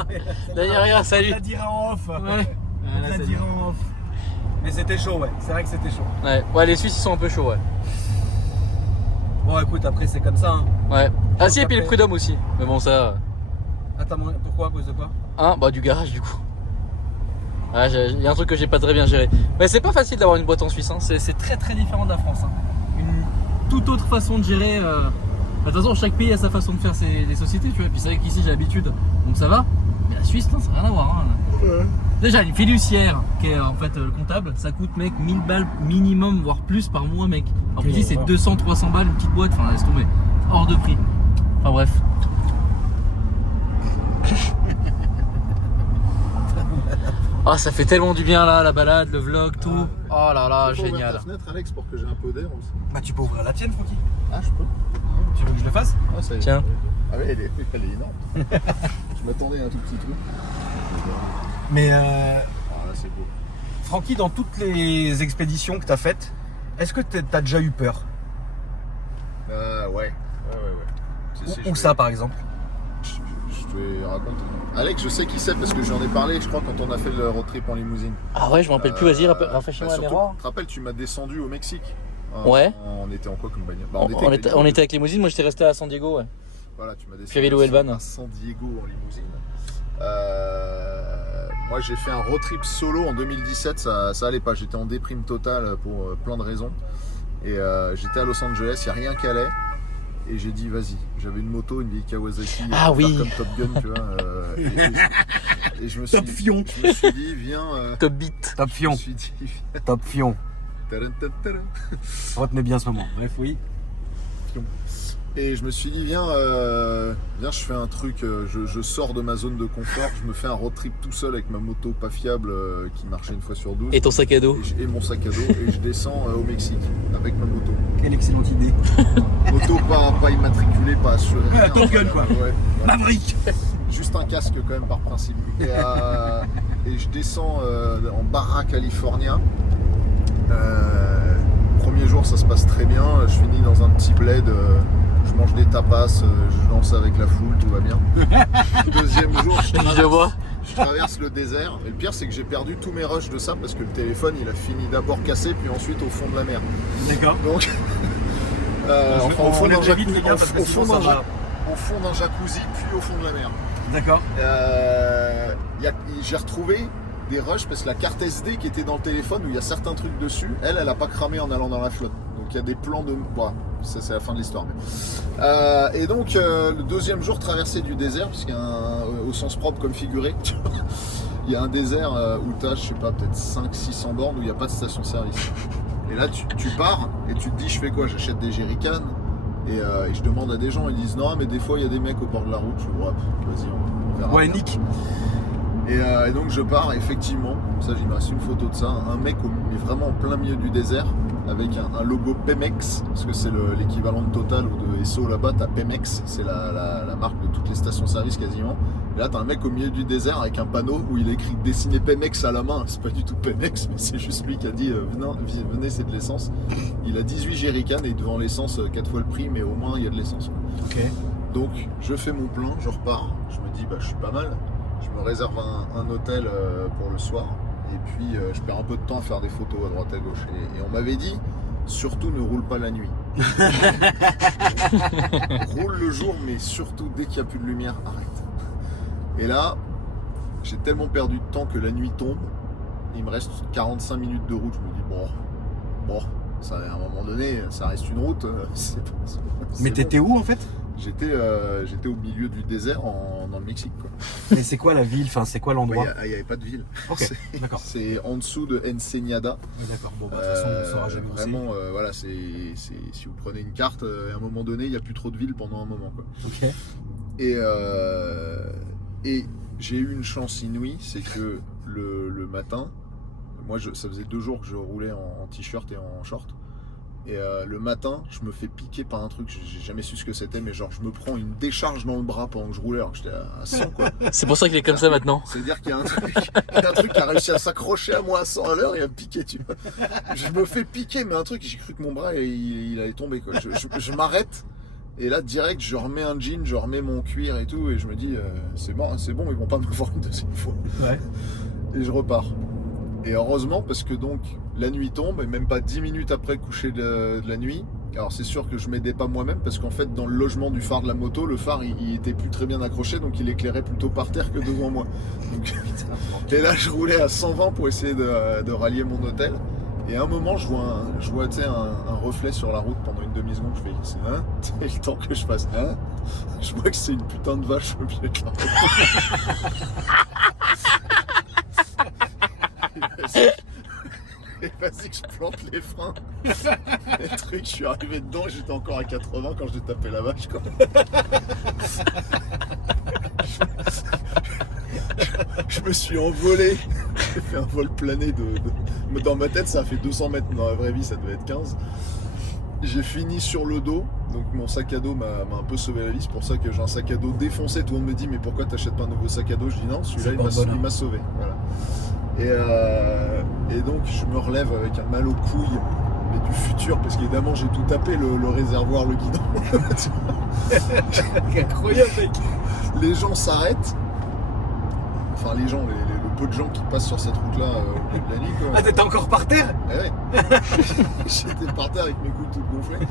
D'ailleurs, rien, On salut. la dira en off. Ouais. On la dira en off. Mais c'était chaud, ouais. C'est vrai que c'était chaud. Ouais, les Suisses ils sont un peu chauds, ouais. Bon, écoute, après c'est comme ça. Hein. Ouais. Ah si, et puis le Après- prud'homme aussi. Mais bon, ça. Attends, pourquoi? À cause de quoi? Bah du garage du coup. Ouais, il y a un truc que j'ai pas très bien géré. Mais c'est pas facile d'avoir une boîte en Suisse, hein. C'est très très différent de la France. Hein. Une toute autre façon de gérer. De toute façon, chaque pays a sa façon de faire des sociétés, tu vois. Et puis c'est vrai qu'ici j'ai l'habitude, donc ça va. Mais la Suisse, non, ça n'a rien à voir. Hein. Ouais. Déjà, une fiduciaire, qui est en fait le comptable, ça coûte, mec, 1000 balles minimum, voire plus par mois, mec. En plus, ici, c'est 200-300 balles, une petite boîte, enfin, laisse tomber. Hors de prix. Enfin, bref. Ah, ça fait tellement du bien là, la balade, le vlog, tout. Oh là là, Tu peux ouvrir génial. ta fenêtre, Alex, pour que j'ai un peu d'air aussi. Bah, tu peux ouvrir la tienne, Francky. Ah, je peux. Tu veux que je le fasse? Ah, ça y est. Tiens. Ah oui, elle est énorme. Je m'attendais à un tout petit truc. Mais Ah là, c'est beau. Francky, dans toutes les expéditions que t'as faites, est-ce que t'as déjà eu peur? Ouais. Où ça, par exemple? Je te raconte. Alex, je sais qui c'est parce que j'en ai parlé, je crois, quand on a fait le road trip en limousine. Ah ouais, je me rappelle plus, vas-y, rafraîchis-moi la surtout, mémoire. tu te rappelles, tu m'as descendu au Mexique. Ouais. On était en quoi comme bagnole? Bah, On était avec limousine, moi j'étais resté à San Diego, ouais. Voilà, tu m'as descendu Puis à vélo Elban. à San Diego en limousine. Moi, j'ai fait un road trip solo en 2017, ça allait pas. J'étais en déprime totale pour plein de raisons. Et j'étais à Los Angeles, il n'y a rien qui allait. Et j'ai dit, vas-y. J'avais une moto, une vieille Kawasaki. Ah pour oui. faire comme Top Gun, tu vois. Et je me suis Top Fion. Je me suis dit, viens. Top beat. Top Je Fion. me suis dit, viens. Top Fion. Tadam, tadam, tadam. Retenez bien ce moment. Bref, oui. Et je me suis dit, viens, je fais un truc, je sors de ma zone de confort, je me fais un road trip tout seul avec ma moto pas fiable qui marchait une fois sur 12. Et ton sac à dos. Et mon sac à dos, et je descends au Mexique avec ma moto. Quelle excellente idée. Moto pas immatriculée, pas assurée. Ah, Top Gun, quoi. Ouais, voilà. Maverick. Juste un casque quand même par principe. Et je descends en Barra California. Premier jour ça se passe très bien, je finis dans un petit bled, je mange des tapas, je danse avec la foule, tout va bien. Deuxième jour je traverse le désert, et le pire c'est que j'ai perdu tous mes rushs de ça parce que le téléphone il a fini d'abord cassé puis ensuite au fond de la mer. D'accord. Donc enfin, au fond d'un jacuzzi puis au fond de la mer. D'accord. J'ai retrouvé des rushs parce que la carte SD qui était dans le téléphone où il y a certains trucs dessus, elle a pas cramé en allant dans la flotte. Donc il y a des plans de... Bon, ça c'est la fin de l'histoire. Mais... et donc le deuxième jour, traversée du désert, parce qu'il y a au sens propre comme figuré, il y a un désert où tu as, je sais pas, peut-être 500-600 bornes où il n'y a pas de station-service. Et là tu pars et tu te dis je fais quoi? J'achète des jerrycans et je demande à des gens, ils disent non mais des fois il y a des mecs au bord de la route, je fais vas-y on verra. Ouais, Nick. Et donc je pars, effectivement, ça il me reste une photo de ça, un mec mais vraiment en plein milieu du désert, avec un logo Pemex, parce que c'est l'équivalent de Total ou de Esso là-bas, t'as Pemex, c'est la marque de toutes les stations-service quasiment. Et là t'as un mec au milieu du désert avec un panneau où il est écrit dessiné Pemex à la main, c'est pas du tout Pemex, mais c'est juste lui qui a dit venez c'est de l'essence. Il a 18 jerrycans et devant l'essence 4 fois le prix, mais au moins il y a de l'essence. Ok. Donc je fais mon plein, je repars, je me dis je suis pas mal. Je me réserve un hôtel pour le soir et puis je perds un peu de temps à faire des photos à droite à gauche. Et on m'avait dit, surtout ne roule pas la nuit. Roule le jour, mais surtout dès qu'il n'y a plus de lumière, arrête. Et là, j'ai tellement perdu de temps que la nuit tombe. Il me reste 45 minutes de route. Je me dis, bon, ça, à un moment donné, ça reste une route. Mais t'étais où en fait? J'étais au milieu du désert dans le Mexique, quoi. Mais c'est quoi la ville? Enfin, c'est quoi l'endroit? Il n'y avait pas de ville. Ok, d'accord. C'est en dessous de Ensenada. Ouais, d'accord. Bon, de toute façon, on saura jamais où c'est. Vraiment, voilà, si vous prenez une carte, à un moment donné, il n'y a plus trop de villes pendant un moment, quoi. Ok. Et j'ai eu une chance inouïe, c'est que le matin, moi, ça faisait 2 jours que je roulais en t-shirt et en short. Et le matin, je me fais piquer par un truc, j'ai jamais su ce que c'était, mais genre je me prends une décharge dans le bras pendant que je roulais alors que j'étais à 100 quoi. C'est pour ça qu'il est comme ça maintenant. C'est-à-dire qu'il y a un truc qui a réussi à s'accrocher à moi à 100 à l'heure et à me piquer, tu vois. Je me fais piquer, mais un truc, j'ai cru que mon bras il allait tomber, quoi. Je m'arrête et là direct je remets un jean, je remets mon cuir et tout et je me dis c'est bon, ils vont pas me voir une deuxième fois. Ouais. Et je repars. Et heureusement parce que donc la nuit tombe et même pas 10 minutes après le coucher de la nuit. Alors c'est sûr que je m'aidais pas moi-même parce qu'en fait dans le logement du phare de la moto, le phare il était plus très bien accroché donc il éclairait plutôt par terre que devant moi. Donc, et là je roulais à 120 pour essayer de rallier mon hôtel. Et à un moment je vois un reflet sur la route pendant une demi-seconde. Je fais c'est le temps que je fasse je vois que c'est une putain de vache au milieu de la route. Et vas-y que je plante les freins. Le truc, je suis arrivé dedans, j'étais encore à 80 quand j'ai tapé la vache, quoi. Je me suis envolé. J'ai fait un vol plané dans ma tête, ça a fait 200 mètres. Dans la vraie vie, ça devait être 15. J'ai fini sur le dos. Donc mon sac à dos m'a un peu sauvé la vie. C'est pour ça que j'ai un sac à dos défoncé. Tout le monde me dit mais pourquoi t'achètes pas un nouveau sac à dos? Je dis non, celui-là il m'a sauvé. Voilà. Et donc je me relève avec un mal aux couilles, mais du futur, parce qu'évidemment j'ai tout tapé, le réservoir, le guidon. Incroyable, mec. Les gens s'arrêtent, enfin les gens, le peu de gens qui passent sur cette route-là au milieu de la nuit, quoi. Ah, t'étais encore par terre? Ouais. J'étais par terre avec mes couilles toutes gonflées.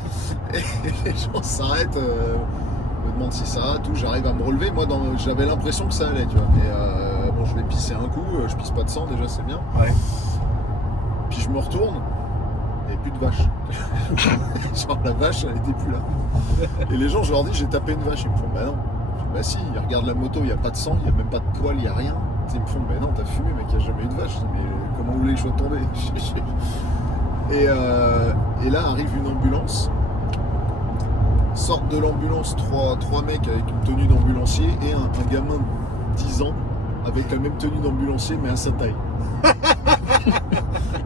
Et les gens s'arrêtent, me demandent si ça va, tout. J'arrive à me relever. Moi, j'avais l'impression que ça allait, tu vois. Et bon, je vais pisser un coup. Je pisse pas de sang, déjà, c'est bien. Ouais. Puis je me retourne. Et plus de vache. Genre, la vache, elle était plus là. Et les gens, je leur dis, j'ai tapé une vache. Ils me font, bah non. Je dis, bah si, ils regardent la moto, il n'y a pas de sang, il n'y a même pas de poils, il n'y a rien. Ils me font, bah non, t'as fumé, mec, il n'y a jamais eu de vache. Je dis, mais comment vous voulez que je sois tombé? Et là arrive une ambulance. sortent de l'ambulance trois mecs avec une tenue d'ambulancier et un gamin de 10 ans avec la même tenue d'ambulancier mais à sa taille.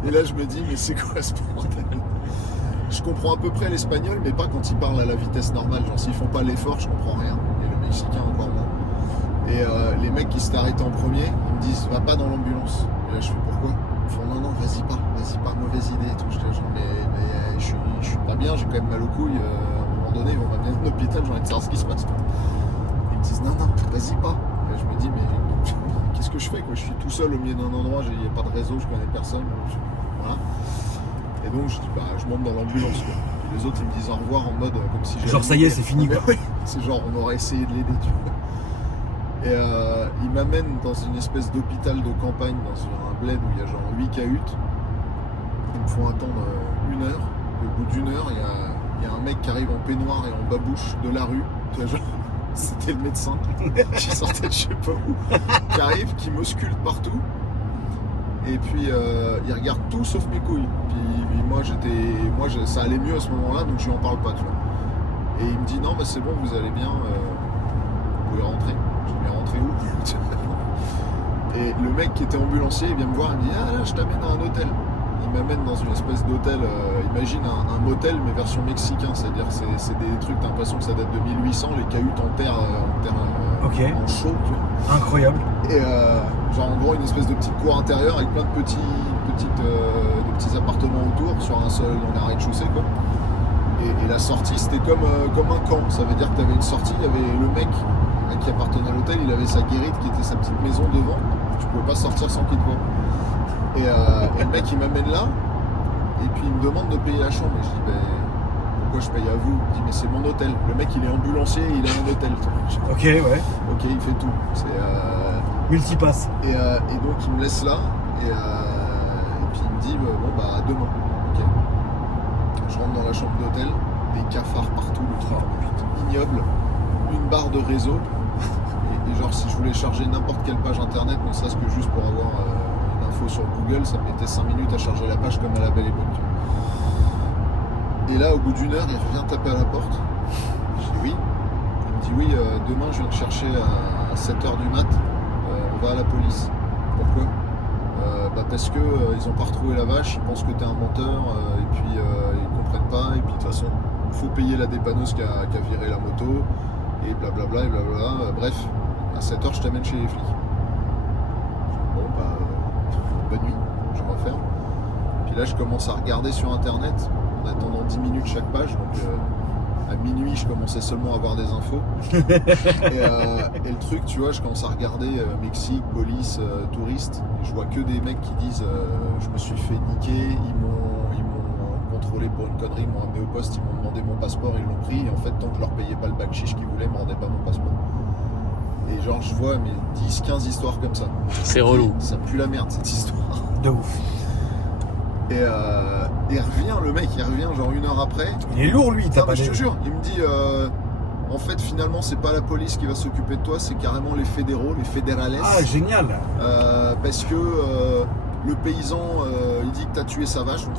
Et là je me dis mais c'est quoi ce bordel? Je comprends à peu près l'espagnol mais pas quand ils parlent à la vitesse normale. Genre s'ils font pas l'effort je comprends rien. Et le mexicain encore moins. Et les mecs qui s'étaient arrêtés en premier, ils me disent va pas dans l'ambulance. Et là je fais pourquoi? Ils font non vas-y pas, mauvaise idée et tout. Je dis genre mais je suis pas bien, j'ai quand même mal aux couilles. À un moment donné ils vont m'amener dans l'hôpital, j'ai envie de savoir ce qui se passe. Ils me disent non vas-y pas. Et je me dis mais qu'est-ce que je fais quoi? Je suis tout seul au milieu d'un endroit, il n'y a pas de réseau, je connais personne. Voilà. Et donc je dis je monte dans l'ambulance quoi. Et les autres ils me disent au revoir en mode comme si j'ai. Genre ça y est, c'est fini quoi. Oui, c'est genre on aurait essayé de l'aider tu vois. Et ils m'amènent dans une espèce d'hôpital de campagne, dans un bled où il y a genre 8 cahutes. Ils me font attendre 1 heure. Et au bout d'1 heure, il y a un mec qui arrive en peignoir et en babouche de la rue. Tu vois, genre, c'était le médecin qui sortait de je sais pas où, qui arrive, qui m'ausculte partout. Et puis il regarde tout sauf mes couilles. Puis moi ça allait mieux à ce moment-là, donc je lui en parle pas, tu vois. Et il me dit non, c'est bon, vous allez bien, vous pouvez rentrer. Je dis mais rentrer où? Et le mec qui était ambulancier, il vient me voir, il me dit ah là, je t'amène à un hôtel. Il m'amène dans une espèce d'hôtel, imagine un motel mais version mexicain, c'est-à-dire c'est des trucs, t'as l'impression que ça date de 1800, les cahutes en terre Ok. en chaux, tu vois. Incroyable. Et genre en gros une espèce de petite cour intérieure avec plein de petits appartements autour sur un seul dans un rez-de-chaussée quoi. Et la sortie c'était comme un camp, ça veut dire que t'avais une sortie, il y avait le mec qui appartenait à l'hôtel, il avait sa guérite qui était sa petite maison devant, tu pouvais pas sortir sans qu'il te voie. Et le mec il m'amène là, et puis il me demande de payer la chambre, et je dis pourquoi je paye à vous? Il dit mais c'est mon hôtel, le mec il est ambulancier, il a un hôtel. Ok, ouais. Ok, il fait tout. C'est Multipass. et donc il me laisse là et puis il me dit à demain. Ok. Je rentre dans la chambre d'hôtel, des cafards partout, le truc ignoble, une barre de réseau et genre si je voulais charger n'importe quelle page internet, ne serait-ce que juste pour avoir une info sur Google, ça me mettait 5 minutes à charger la page comme à la belle époque. Et là au bout d'1 heure il revient taper à la porte. Je dis oui. Il me dit oui, demain je viens te chercher à 7h du mat. On va à la police. Pourquoi? Parce que ils ont pas retrouvé la vache, ils pensent que t'es un menteur, et puis ils comprennent pas, et puis de toute façon, il faut payer la dépanneuse qui a viré la moto, et blablabla, et blablabla. Bref, à 7h, je t'amène chez les flics. Bon, bonne nuit, je referme. Puis là, je commence à regarder sur internet, en attendant 10 minutes chaque page, donc à minuit, je commençais seulement à avoir des infos. Et le truc, tu vois, je commence à regarder Mexique, police, touristes. Et je vois que des mecs qui disent je me suis fait niquer, ils m'ont contrôlé pour une connerie, ils m'ont amené au poste, ils m'ont demandé mon passeport, ils l'ont pris. Et en fait, tant que je leur payais pas le bac chiche qu'ils voulaient, ils me rendaient pas mon passeport. Et genre, je vois 10-15 histoires comme ça. C'est relou. Ça pue la merde cette histoire. De ouf. Et il revient, le mec, il revient genre 1 heure après. Il est lourd lui, t'as Non, pas mais je des- te jure, il me dit en fait finalement c'est pas la police qui va s'occuper de toi, c'est carrément les fédéraux, les fédérales. Ah, génial. Parce que le paysan il dit que t'as tué sa vache. Donc,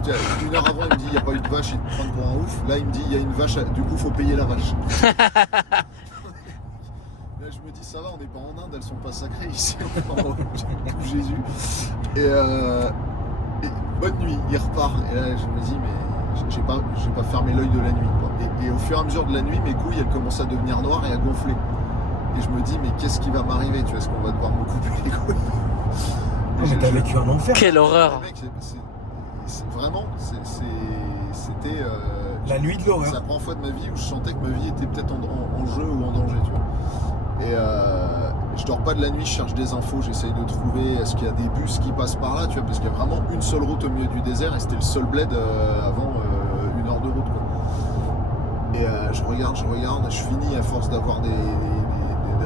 1 heure avant il me dit il n'y a pas eu de vache, il te prend pour un ouf. Là il me dit il y a une vache, du coup faut payer la vache. Là je me dis ça va, on n'est pas en Inde, elles sont pas sacrées ici, on est en Jésus. Et bonne nuit, il repart. Et là je me dis mais j'ai pas fermé l'œil de la nuit quoi. Et au fur et à mesure de la nuit mes couilles elles commencent à devenir noires et à gonfler. Et je me dis mais qu'est-ce qui va m'arriver, tu vois, est-ce qu'on va devoir me couper les couilles? Non, mais t'as vécu un enfer. Quelle horreur. Mec, c'est vraiment c'était La nuit de c'est l'horreur. la première fois de ma vie où je sentais que ma vie était peut-être en jeu ou en danger, tu vois. Et je dors pas de la nuit, je cherche des infos, j'essaye de trouver est-ce qu'il y a des bus qui passent par là, tu vois, parce qu'il y a vraiment une seule route au milieu du désert et c'était le seul bled avant 1 heure de route, quoi. Et je regarde, je finis à force d'avoir de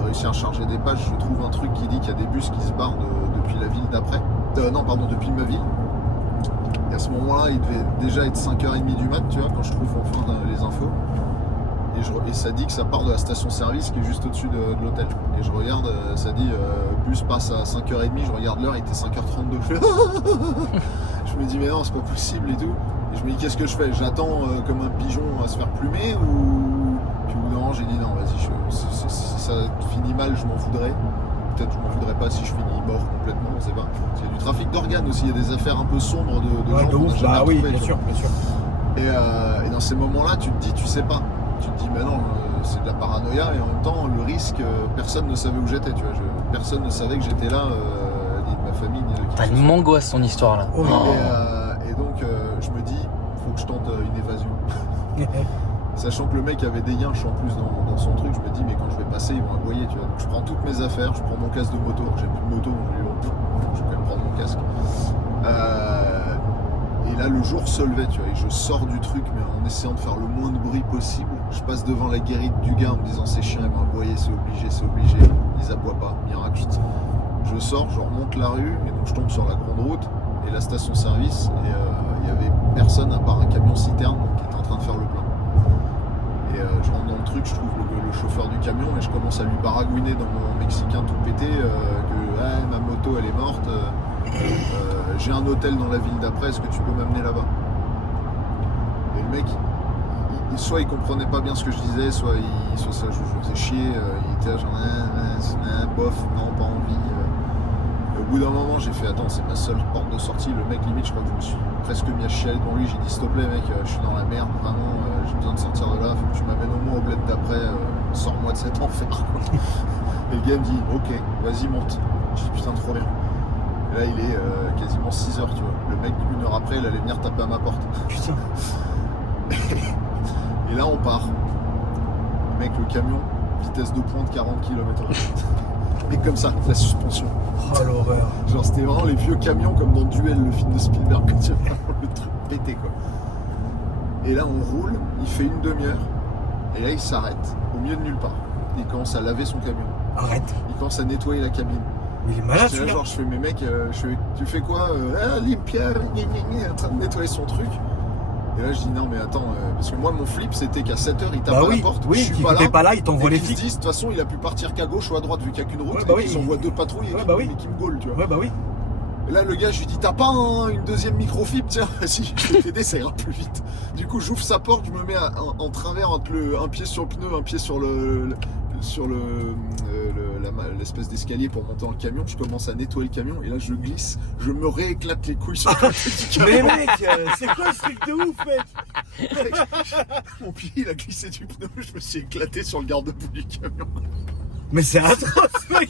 réussir à charger des pages, je trouve un truc qui dit qu'il y a des bus qui se barrent depuis la ville d'après. Depuis ma ville. Et à ce moment-là, il devait déjà être 5h30 du mat, tu vois, quand je trouve enfin les infos. Et ça dit que ça part de la station-service qui est juste au-dessus de l'hôtel. Et je regarde, ça dit bus passe à 5h30, je regarde l'heure, il était 5h32. Je me dis mais non, c'est pas possible et tout. Et je me dis qu'est-ce que je fais? J'attends comme un pigeon à se faire plumer ou moment, j'ai dit non, vas-y, si ça finit mal, je m'en voudrais. Peut-être je m'en voudrais pas si je finis mort complètement, on sait pas. Il y a du trafic d'organes aussi, il y a des affaires un peu sombres de gens de qu'on n'a ouf, jamais bah oui, retrouvés, bien tu sûr, bien sûr. Et dans ces moments-là, tu te dis, tu sais pas. Tu te dis, mais non, c'est de la paranoïa, et en même temps, le risque, personne ne savait où j'étais, tu vois. Personne ne savait que j'étais là, ni de ma famille, ni de qui T'as que ce une soit. m'angoisse ton histoire là. Oh. Et donc, je me dis, faut que je tente une évasion. Sachant que le mec avait des yinches en plus dans son truc, je me dis, mais quand je vais passer, ils vont aboyer, tu vois. Donc je prends toutes mes affaires, je prends mon casque de moto. J'ai plus de moto, donc je vais quand même prendre mon casque. Et là, le jour se levait, tu vois, et je sors du truc, mais en essayant de faire le moins de bruit possible. Je passe devant la guérite du gars en me disant, ces chiens, ils vont aboyer, c'est obligé. Ils aboient pas, miracle. Je sors, je remonte la rue, et donc je tombe sur la grande route et la station-service, et il y avait personne à part un camion-citerne qui était en train de faire le plein. Et je rentre dans le truc, je trouve le chauffeur du camion et je commence à lui baragouiner dans mon mexicain tout pété que ma moto elle est morte, j'ai un hôtel dans la ville d'après, est-ce que tu peux m'amener là-bas? Et le mec, soit il comprenait pas bien ce que je disais, soit je faisais chier, il était là genre bof, non pas envie. Et au bout d'un moment j'ai fait attends, c'est ma seule porte de sortie, le mec limite je crois que je me suis presque mis à chialer devant lui, j'ai dit s'il te plaît mec, je suis dans la merde, vraiment j'ai besoin de sortir de là, faut que tu m'amènes au moins au bled d'après, sors-moi de cet enfer. Et le gars me dit ok, vas-y monte. Je dis putain trop bien. Et là il est quasiment 6h tu vois, le mec 1 heure après il allait venir taper à ma porte. Putain. Et là on part. Mec le camion, vitesse de pointe 40 km/h. Et comme ça, la suspension. Oh l'horreur. Genre c'était vraiment les vieux camions comme dans Duel, le film de Spielberg, tu vois, le truc pété quoi. Et là on roule, il fait une demi-heure, et là il s'arrête, au milieu de nulle part. Il commence à laver son camion. Arrête. Il commence à nettoyer la cabine. Mais il est malade J'étais là, celui-là. genre je fais mes mecs, tu fais quoi Limpia, en train de nettoyer son truc. Et là je dis non mais attends, parce que moi mon flip c'était qu'à 7h il tape Bah à oui, la porte, oui, je suis qu'il pas t'es là. pas là, il t'envoie Et les qu'ils se flics. disent, de toute façon il a pu partir qu'à gauche ou à droite vu qu'il n'y a qu'une route, Ouais, bah et oui. qu'ils envoient 2 patrouilles et Ouais, qui bah oui. me gaulent, tu vois. Ouais bah oui. Et là le gars je lui dis t'as pas une deuxième microfibre, tiens, si je vais t'aider ça ira plus vite. Du coup j'ouvre sa porte, je me mets en travers entre un pied sur le pneu, un pied sur l'espèce d'escalier pour monter dans le camion, je commence à nettoyer le camion et là je glisse, je me rééclate les couilles sur le côté du Mais camion. mec, c'est quoi ce truc de ouf mec? Mon pied il a glissé du pneu, je me suis éclaté sur le garde-boue du camion. Mais c'est atroce mec.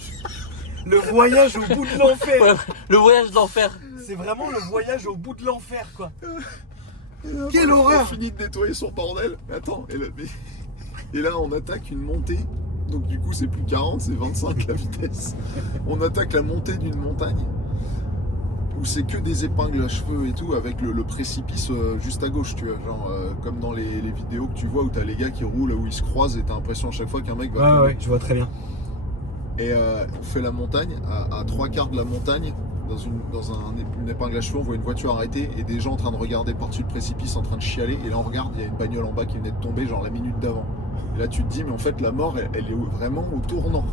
Le voyage au bout de l'enfer. Ouais, le voyage d'enfer. C'est vraiment le voyage au bout de l'enfer quoi. Quelle Quelle horreur. On finit de nettoyer son bordel. Mais attends, et là on attaque une montée. Donc du coup c'est plus 40, c'est 25 la vitesse. On attaque la montée d'une montagne où c'est que des épingles à cheveux et tout avec le précipice juste à gauche, tu vois, genre comme dans les vidéos que tu vois où t'as les gars qui roulent, où ils se croisent et t'as l'impression à chaque fois qu'un mec va tomber. Ouais, je vois très bien. Et on fait la montagne, à 3/4 de la montagne, dans une épingle à cheveux, on voit une voiture arrêtée et des gens en train de regarder par-dessus le précipice en train de chialer. Et là on regarde, il y a une bagnole en bas qui venait de tomber, genre la minute d'avant. Et là tu te dis, mais en fait la mort elle est vraiment au tournant.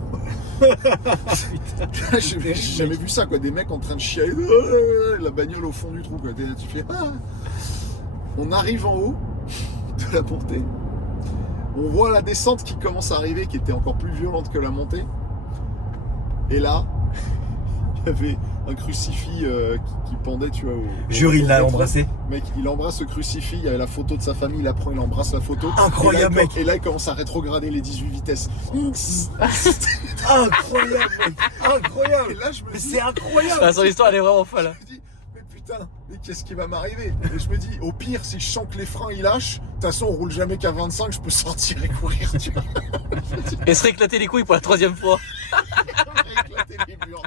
J'ai jamais vu ça quoi, des mecs en train de chialer, la bagnole au fond du trou quoi. Tu fais, On arrive en haut de la montée, on voit la descente qui commence à arriver, qui était encore plus violente que la montée. Et là, il y avait un crucifix qui pendait, tu vois. Jure, il l'a embrassé. Mec, il embrasse le crucifix, il y avait la photo de sa famille, il la prend, il embrasse la photo. Incroyable, et là, mec. Et là, il commence à rétrograder les 18 vitesses. Incroyable mec. Incroyable. Et là, je me Mais dis, c'est incroyable. Ah, son histoire elle est vraiment folle. je me dis, mais putain, mais qu'est-ce qui va m'arriver? Et je me dis, au pire, si je sens que les freins ils lâchent, de toute façon, on roule jamais qu'à 25, je peux sortir et courir, tu vois. Et se rééclater les couilles pour la 3e fois. Éclater les murs.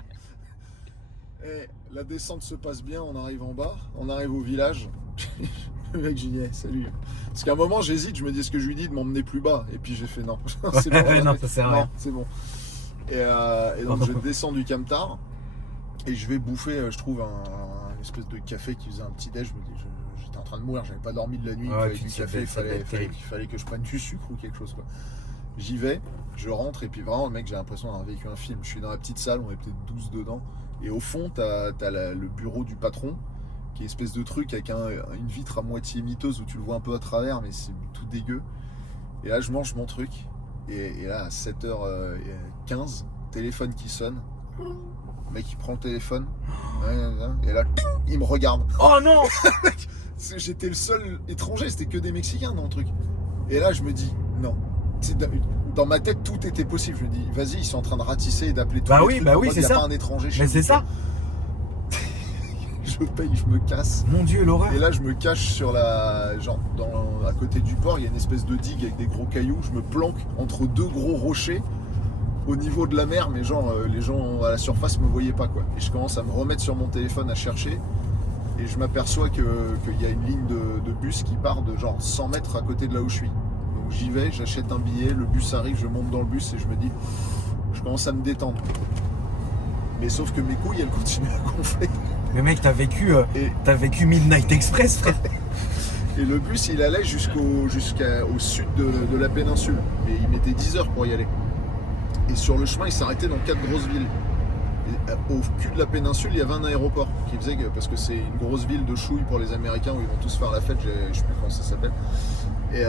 Et la descente se passe bien, on arrive en bas, on arrive au village. Le mec, j'ai dit, salut. Parce qu'à un moment, j'hésite, je me dis, est-ce que je lui dis de m'emmener plus bas? Et puis j'ai fait non. C'est bon, Non, ça sert à rien. non, c'est bon. Et donc je descends du camtar et je vais bouffer, je trouve une espèce de café qui faisait un petit déj. Je me dis, j'étais en train de mourir, j'avais pas dormi de la nuit. Ouais, Avec puis du ça café, devait- il ça devait être terrible. fallait que je prenne du sucre ou quelque chose quoi. J'y vais, je rentre et puis vraiment le mec, j'ai l'impression d'avoir vécu un film. Je suis dans la petite salle, on est peut-être 12 dedans. Et au fond, t'as le bureau du patron, qui est une espèce de truc avec une vitre à moitié miteuse où tu le vois un peu à travers, mais c'est tout dégueu. Et là, je mange mon truc. Et là, à 7h15, téléphone qui sonne. Le mec, il prend le téléphone. Et là, il me regarde. Oh non. J'étais le seul étranger, c'était que des Mexicains dans le truc. Et là, je me dis, non. Dans ma tête, tout était possible. Je me dis, vas-y, ils sont en train de ratisser et d'appeler tout le monde. Bah oui, c'est ça. Il n'y a pas un étranger chez Mais nous, c'est ça. Je paye, je me casse. Mon Dieu, l'horreur. Et là, je me cache sur à côté du port, il y a une espèce de digue avec des gros cailloux. Je me planque entre deux gros rochers au niveau de la mer, mais les gens à la surface me voyaient pas, quoi. Et je commence à me remettre sur mon téléphone à chercher. Et je m'aperçois qu'il y a une ligne de bus qui part de 100 mètres à côté de là où je suis. Donc j'y vais, j'achète un billet, le bus arrive, je monte dans le bus et je me dis, je commence à me détendre. Mais sauf que mes couilles, elles continuent à gonfler. Mais mec, t'as vécu Midnight Express, frère. Et le bus, il allait jusqu'au sud de la péninsule. Et il mettait 10 heures pour y aller. Et sur le chemin, il s'arrêtait dans 4 grosses villes. Et au cul de la péninsule, il y avait un aéroport qui faisait parce que c'est une grosse ville de chouille pour les Américains où ils vont tous faire la fête, je sais plus comment ça s'appelle. Et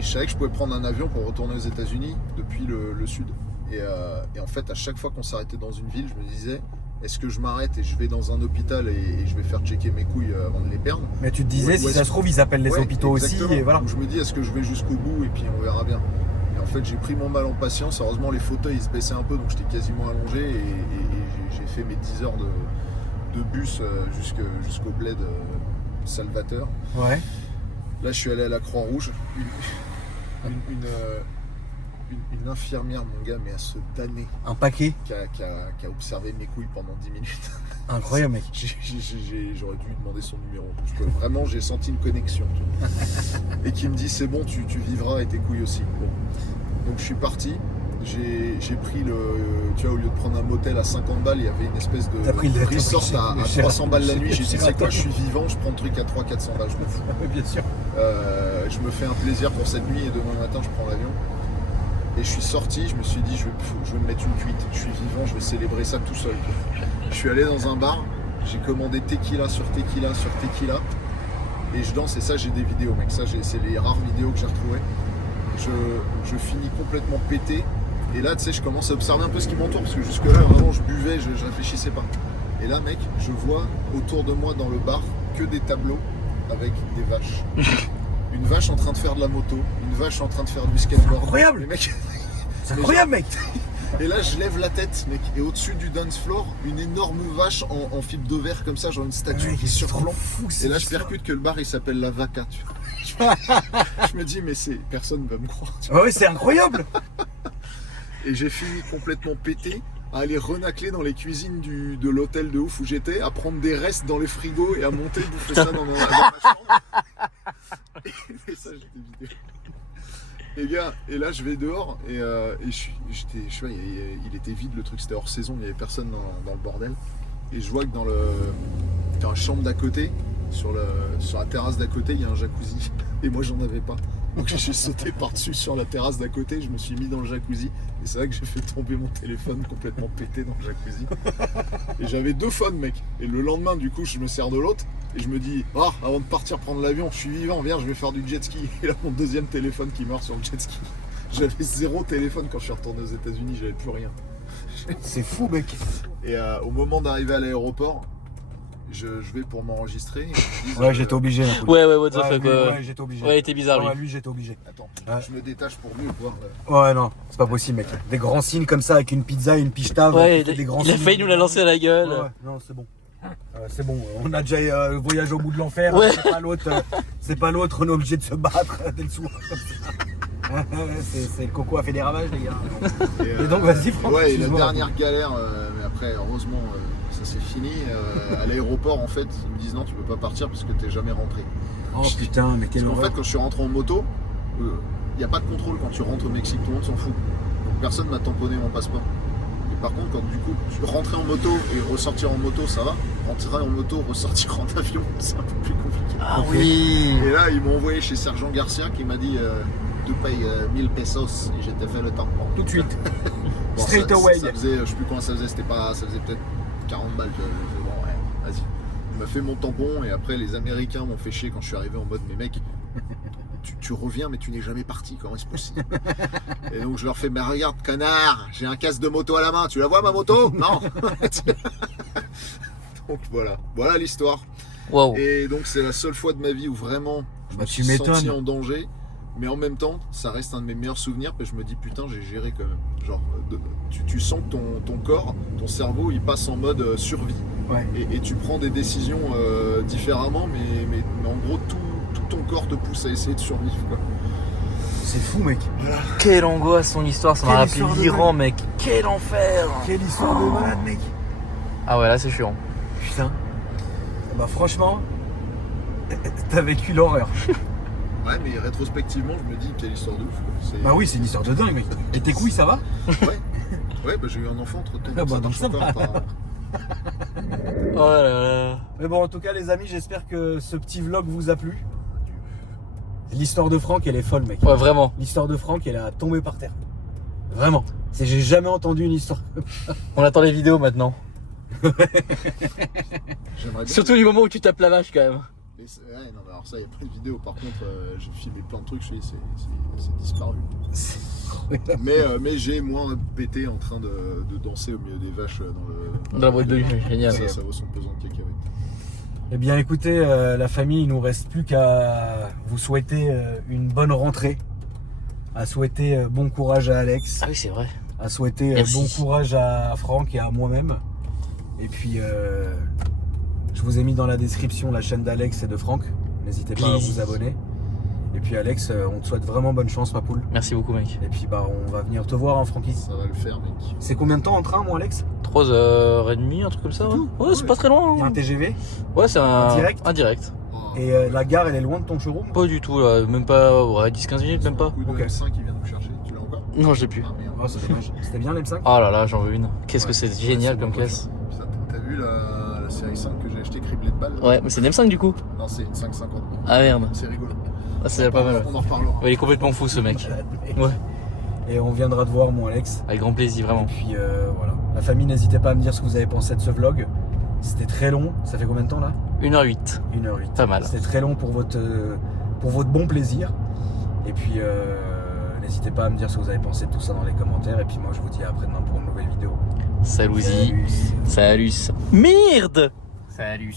je savais que je pouvais prendre un avion pour retourner aux États-Unis depuis le sud. Et en fait, à chaque fois qu'on s'arrêtait dans une ville, je me disais, est-ce que je m'arrête et je vais dans un hôpital et je vais faire checker mes couilles avant de les perdre? Mais tu te disais, si ça se trouve, ils appellent les hôpitaux aussi. Et voilà. Donc je me dis, est-ce que je vais jusqu'au bout et puis on verra bien. Et en fait, j'ai pris mon mal en patience. Heureusement, les fauteuils ils se baissaient un peu, donc j'étais quasiment allongé et j'ai fait mes 10 heures de bus jusqu'au bled Salvatore. Ouais. Là, je suis allé à la Croix-Rouge. Une infirmière, mon gars, mais à se damner. Un paquet. Qui a observé mes couilles pendant 10 minutes. Incroyable, mec. J'aurais dû lui demander son numéro. Vraiment, j'ai senti une connexion. Et qui me dit, c'est bon, tu vivras et tes couilles aussi. Bon. Donc je suis parti. J'ai pris tu vois, au lieu de prendre un motel à 50 balles, il y avait une espèce de resort à 300 balles la nuit. J'ai dit, c'est quoi, je suis vivant, je prends le truc à 300-400 balles, je m'en fous. Bien sûr. Je me fais un plaisir pour cette nuit et demain matin, je prends l'avion. Et je suis sorti, je me suis dit, je vais me mettre une cuite. Je suis vivant, je vais célébrer ça tout seul. Je suis allé dans un bar, j'ai commandé tequila sur tequila sur tequila. Et je danse, et ça, j'ai des vidéos, mec. Ça, c'est les rares vidéos que j'ai retrouvées. Je finis complètement pété. Et là, tu sais, je commence à observer un peu ce qui m'entoure. Parce que jusque-là, vraiment, je buvais, je réfléchissais pas. Et là, mec, je vois autour de moi dans le bar que des tableaux avec des vaches. Une vache en train de faire de la moto, une vache en train de faire du skateboard. Incroyable, mec. C'est incroyable, mec. Et là, je lève la tête, mec. Et au-dessus du dance floor, une énorme vache en fibre de verre comme ça, genre une statue qui surplombe. Et là, je percute que le bar, il s'appelle La Vaca. Tu vois. Je me dis, mais personne ne va me croire. Tu vois. Ah ouais, c'est incroyable. Et j'ai fini complètement pété, à aller renacler dans les cuisines de l'hôtel de ouf où j'étais, à prendre des restes dans les frigos et à monter, bouffer ça dans ma chambre. Et ça, j'étais vidé. Et gars, et là je vais dehors et il était vide le truc, c'était hors saison, il n'y avait personne dans le bordel. Et je vois que dans la chambre d'à côté, sur la terrasse d'à côté, il y a un jacuzzi. Et moi j'en avais pas. Donc j'ai sauté par-dessus sur la terrasse d'à côté, je me suis mis dans le jacuzzi. Et c'est là que j'ai fait tomber mon téléphone complètement pété dans le jacuzzi. Et j'avais 2 phones, mec. Et le lendemain, du coup, je me sers de l'autre. Et je me dis, avant de partir prendre l'avion, je suis vivant, viens, je vais faire du jet ski. Et là, mon deuxième téléphone qui meurt sur le jet ski. J'avais 0 téléphone quand je suis retourné aux États-Unis, j'avais plus rien. C'est fou, mec. Et au moment d'arriver à l'aéroport, je vais pour m'enregistrer. Ouais, j'étais obligé. Ouais, what the fuck. Ouais, j'étais obligé. Ouais, il était bizarre, lui. Ouais, lui, j'étais obligé. Attends, je me détache pour mieux voir. Ouais, non, c'est pas possible, mec. Des grands signes comme ça avec une pizza et une piche-tave. Ouais, des grands il a signes. failli nous la lancer à la gueule. Ouais, non, c'est bon. C'est bon, on a déjà voyagé au bout de l'enfer. Ouais. C'est pas l'autre, on est obligé de se battre dès le soir. C'est Coco a fait des ravages, les gars. Et donc, vas-y, Franck. Ouais, et la dernière galère, mais après, heureusement, ça c'est fini. À l'aéroport, en fait, ils me disent non, tu peux pas partir parce que t'es jamais rentré. Oh putain, mais quel Parce qu'en horreur. fait, quand je suis rentré en moto, il n'y a pas de contrôle quand tu rentres au Mexique, tout le monde s'en fout. Donc personne m'a tamponné mon passeport. Et par contre, quand du coup, rentrer en moto et ressortir en moto, ça va. Rentrer en moto, ressortir en avion, c'est un peu plus compliqué. Ah oui. Et là, ils m'ont envoyé chez Sergent Garcia qui m'a dit tu payes 1000 pesos et j'ai fait le tampon. Tout de suite. Bon, Straight ça, away. Ça faisait, je sais plus combien ça faisait, ça faisait peut-être 40 balles. Bon, ouais, vas-y. Il m'a fait mon tampon et après les Américains m'ont fait chier quand je suis arrivé en mode mais mec, tu reviens, mais tu n'es jamais parti, comment est-ce possible? Et donc je leur fais, mais regarde, connard, j'ai un casque de moto à la main, tu la vois ma moto? Non. Donc voilà l'histoire. Waouh. Et donc c'est la seule fois de ma vie où vraiment je Bah, me tu suis senti m'étonnes. en danger. Mais en même temps, ça reste un de mes meilleurs souvenirs, parce que je me dis, putain, j'ai géré quand même. Genre, tu sens que ton corps, ton cerveau, il passe en mode survie. Ouais. Et tu prends des décisions différemment, mais en gros, tout ton corps te pousse à essayer de survivre, quoi. C'est fou, mec. Quelle angoisse son histoire, ça m'a Quelle rappelé histoire de l'Iran, mec. Quel enfer. Quelle histoire de malade, mec. Ah ouais, là c'est chiant. Putain. Bah, franchement, t'as vécu l'horreur. Ouais, mais rétrospectivement, je me dis, quelle histoire de ouf, quoi. Bah oui, c'est une histoire de dingue, mec. Et tes couilles, ça va? Ouais, bah j'ai eu un enfant entre-temps. Ah bah, ça donc marche ça encore, va. apparemment. Oh là là. Mais bon, en tout cas, les amis, j'espère que ce petit vlog vous a plu. L'histoire de Franck, elle est folle, mec. Ouais, vraiment. L'histoire de Franck, elle a tombé par terre. Vraiment. J'ai jamais entendu une histoire. On attend les vidéos maintenant. J'aimerais bien. Surtout du moment où tu tapes la vache quand même. Ouais, non, mais alors ça, il n'y a pas de vidéo. Par contre, j'ai filmé plein de trucs, je sais, c'est disparu. Mais j'ai moins pété en train de danser au milieu des vaches Dans la boîte de nuit, génial. Ça vaut son pesant de cacahuètes. Eh bien, écoutez, la famille, il nous reste plus qu'à vous souhaiter une bonne rentrée. À souhaiter bon courage à Alex. Ah oui, c'est vrai. À souhaiter Merci. bon courage à Franck et à moi-même. Et puis, je vous ai mis dans la description la chaîne d'Alex et de Franck. N'hésitez pas à Please. vous abonner. Et puis Alex, on te souhaite vraiment bonne chance, ma poule. Merci beaucoup, mec. Et puis bah on va venir te voir, hein, Francky. Ça va le faire, mec. C'est combien de temps en train, mon Alex? 3h30, un truc comme ça, ouais. Ouais, c'est pas très Il y a loin. un hein. TGV. Ouais, c'est un direct direct. Oh, Et la gare, elle est loin de ton showroom? Pas du tout, là. Même pas, ouais, 10-15 minutes, même pas. Un coup de Ok. M5 qui vient nous chercher. Tu l'as encore? Non, je l'ai plus. Ah merde. Oh, c'est dommage. C'était bien l'M5? Oh là là, j'en veux une. Qu'est-ce que Ouais. c'est génial c'est comme bon, caisse. Putain, t'as vu la série 5 que j'ai acheté criblée de balles? Ouais, mais c'est une M5 du coup. Non, c'est une 550. Ah merde. C'est rigolo. Ah, c'est pas mal. On en reparlera. Ouais, il est complètement fou ce mec. Ouais. Et on viendra te voir, mon Alex. Avec grand plaisir, Et vraiment. puis voilà. La famille, n'hésitez pas à me dire ce que vous avez pensé de ce vlog. C'était très long. Ça fait combien de temps là? 1h08. 1h08. Pas mal. C'était très long pour votre bon plaisir. Et puis n'hésitez pas à me dire ce que vous avez pensé de tout ça dans les commentaires. Et puis moi je vous dis à après-demain pour une nouvelle vidéo. Salut. Salut. Salut. Merde. Salut.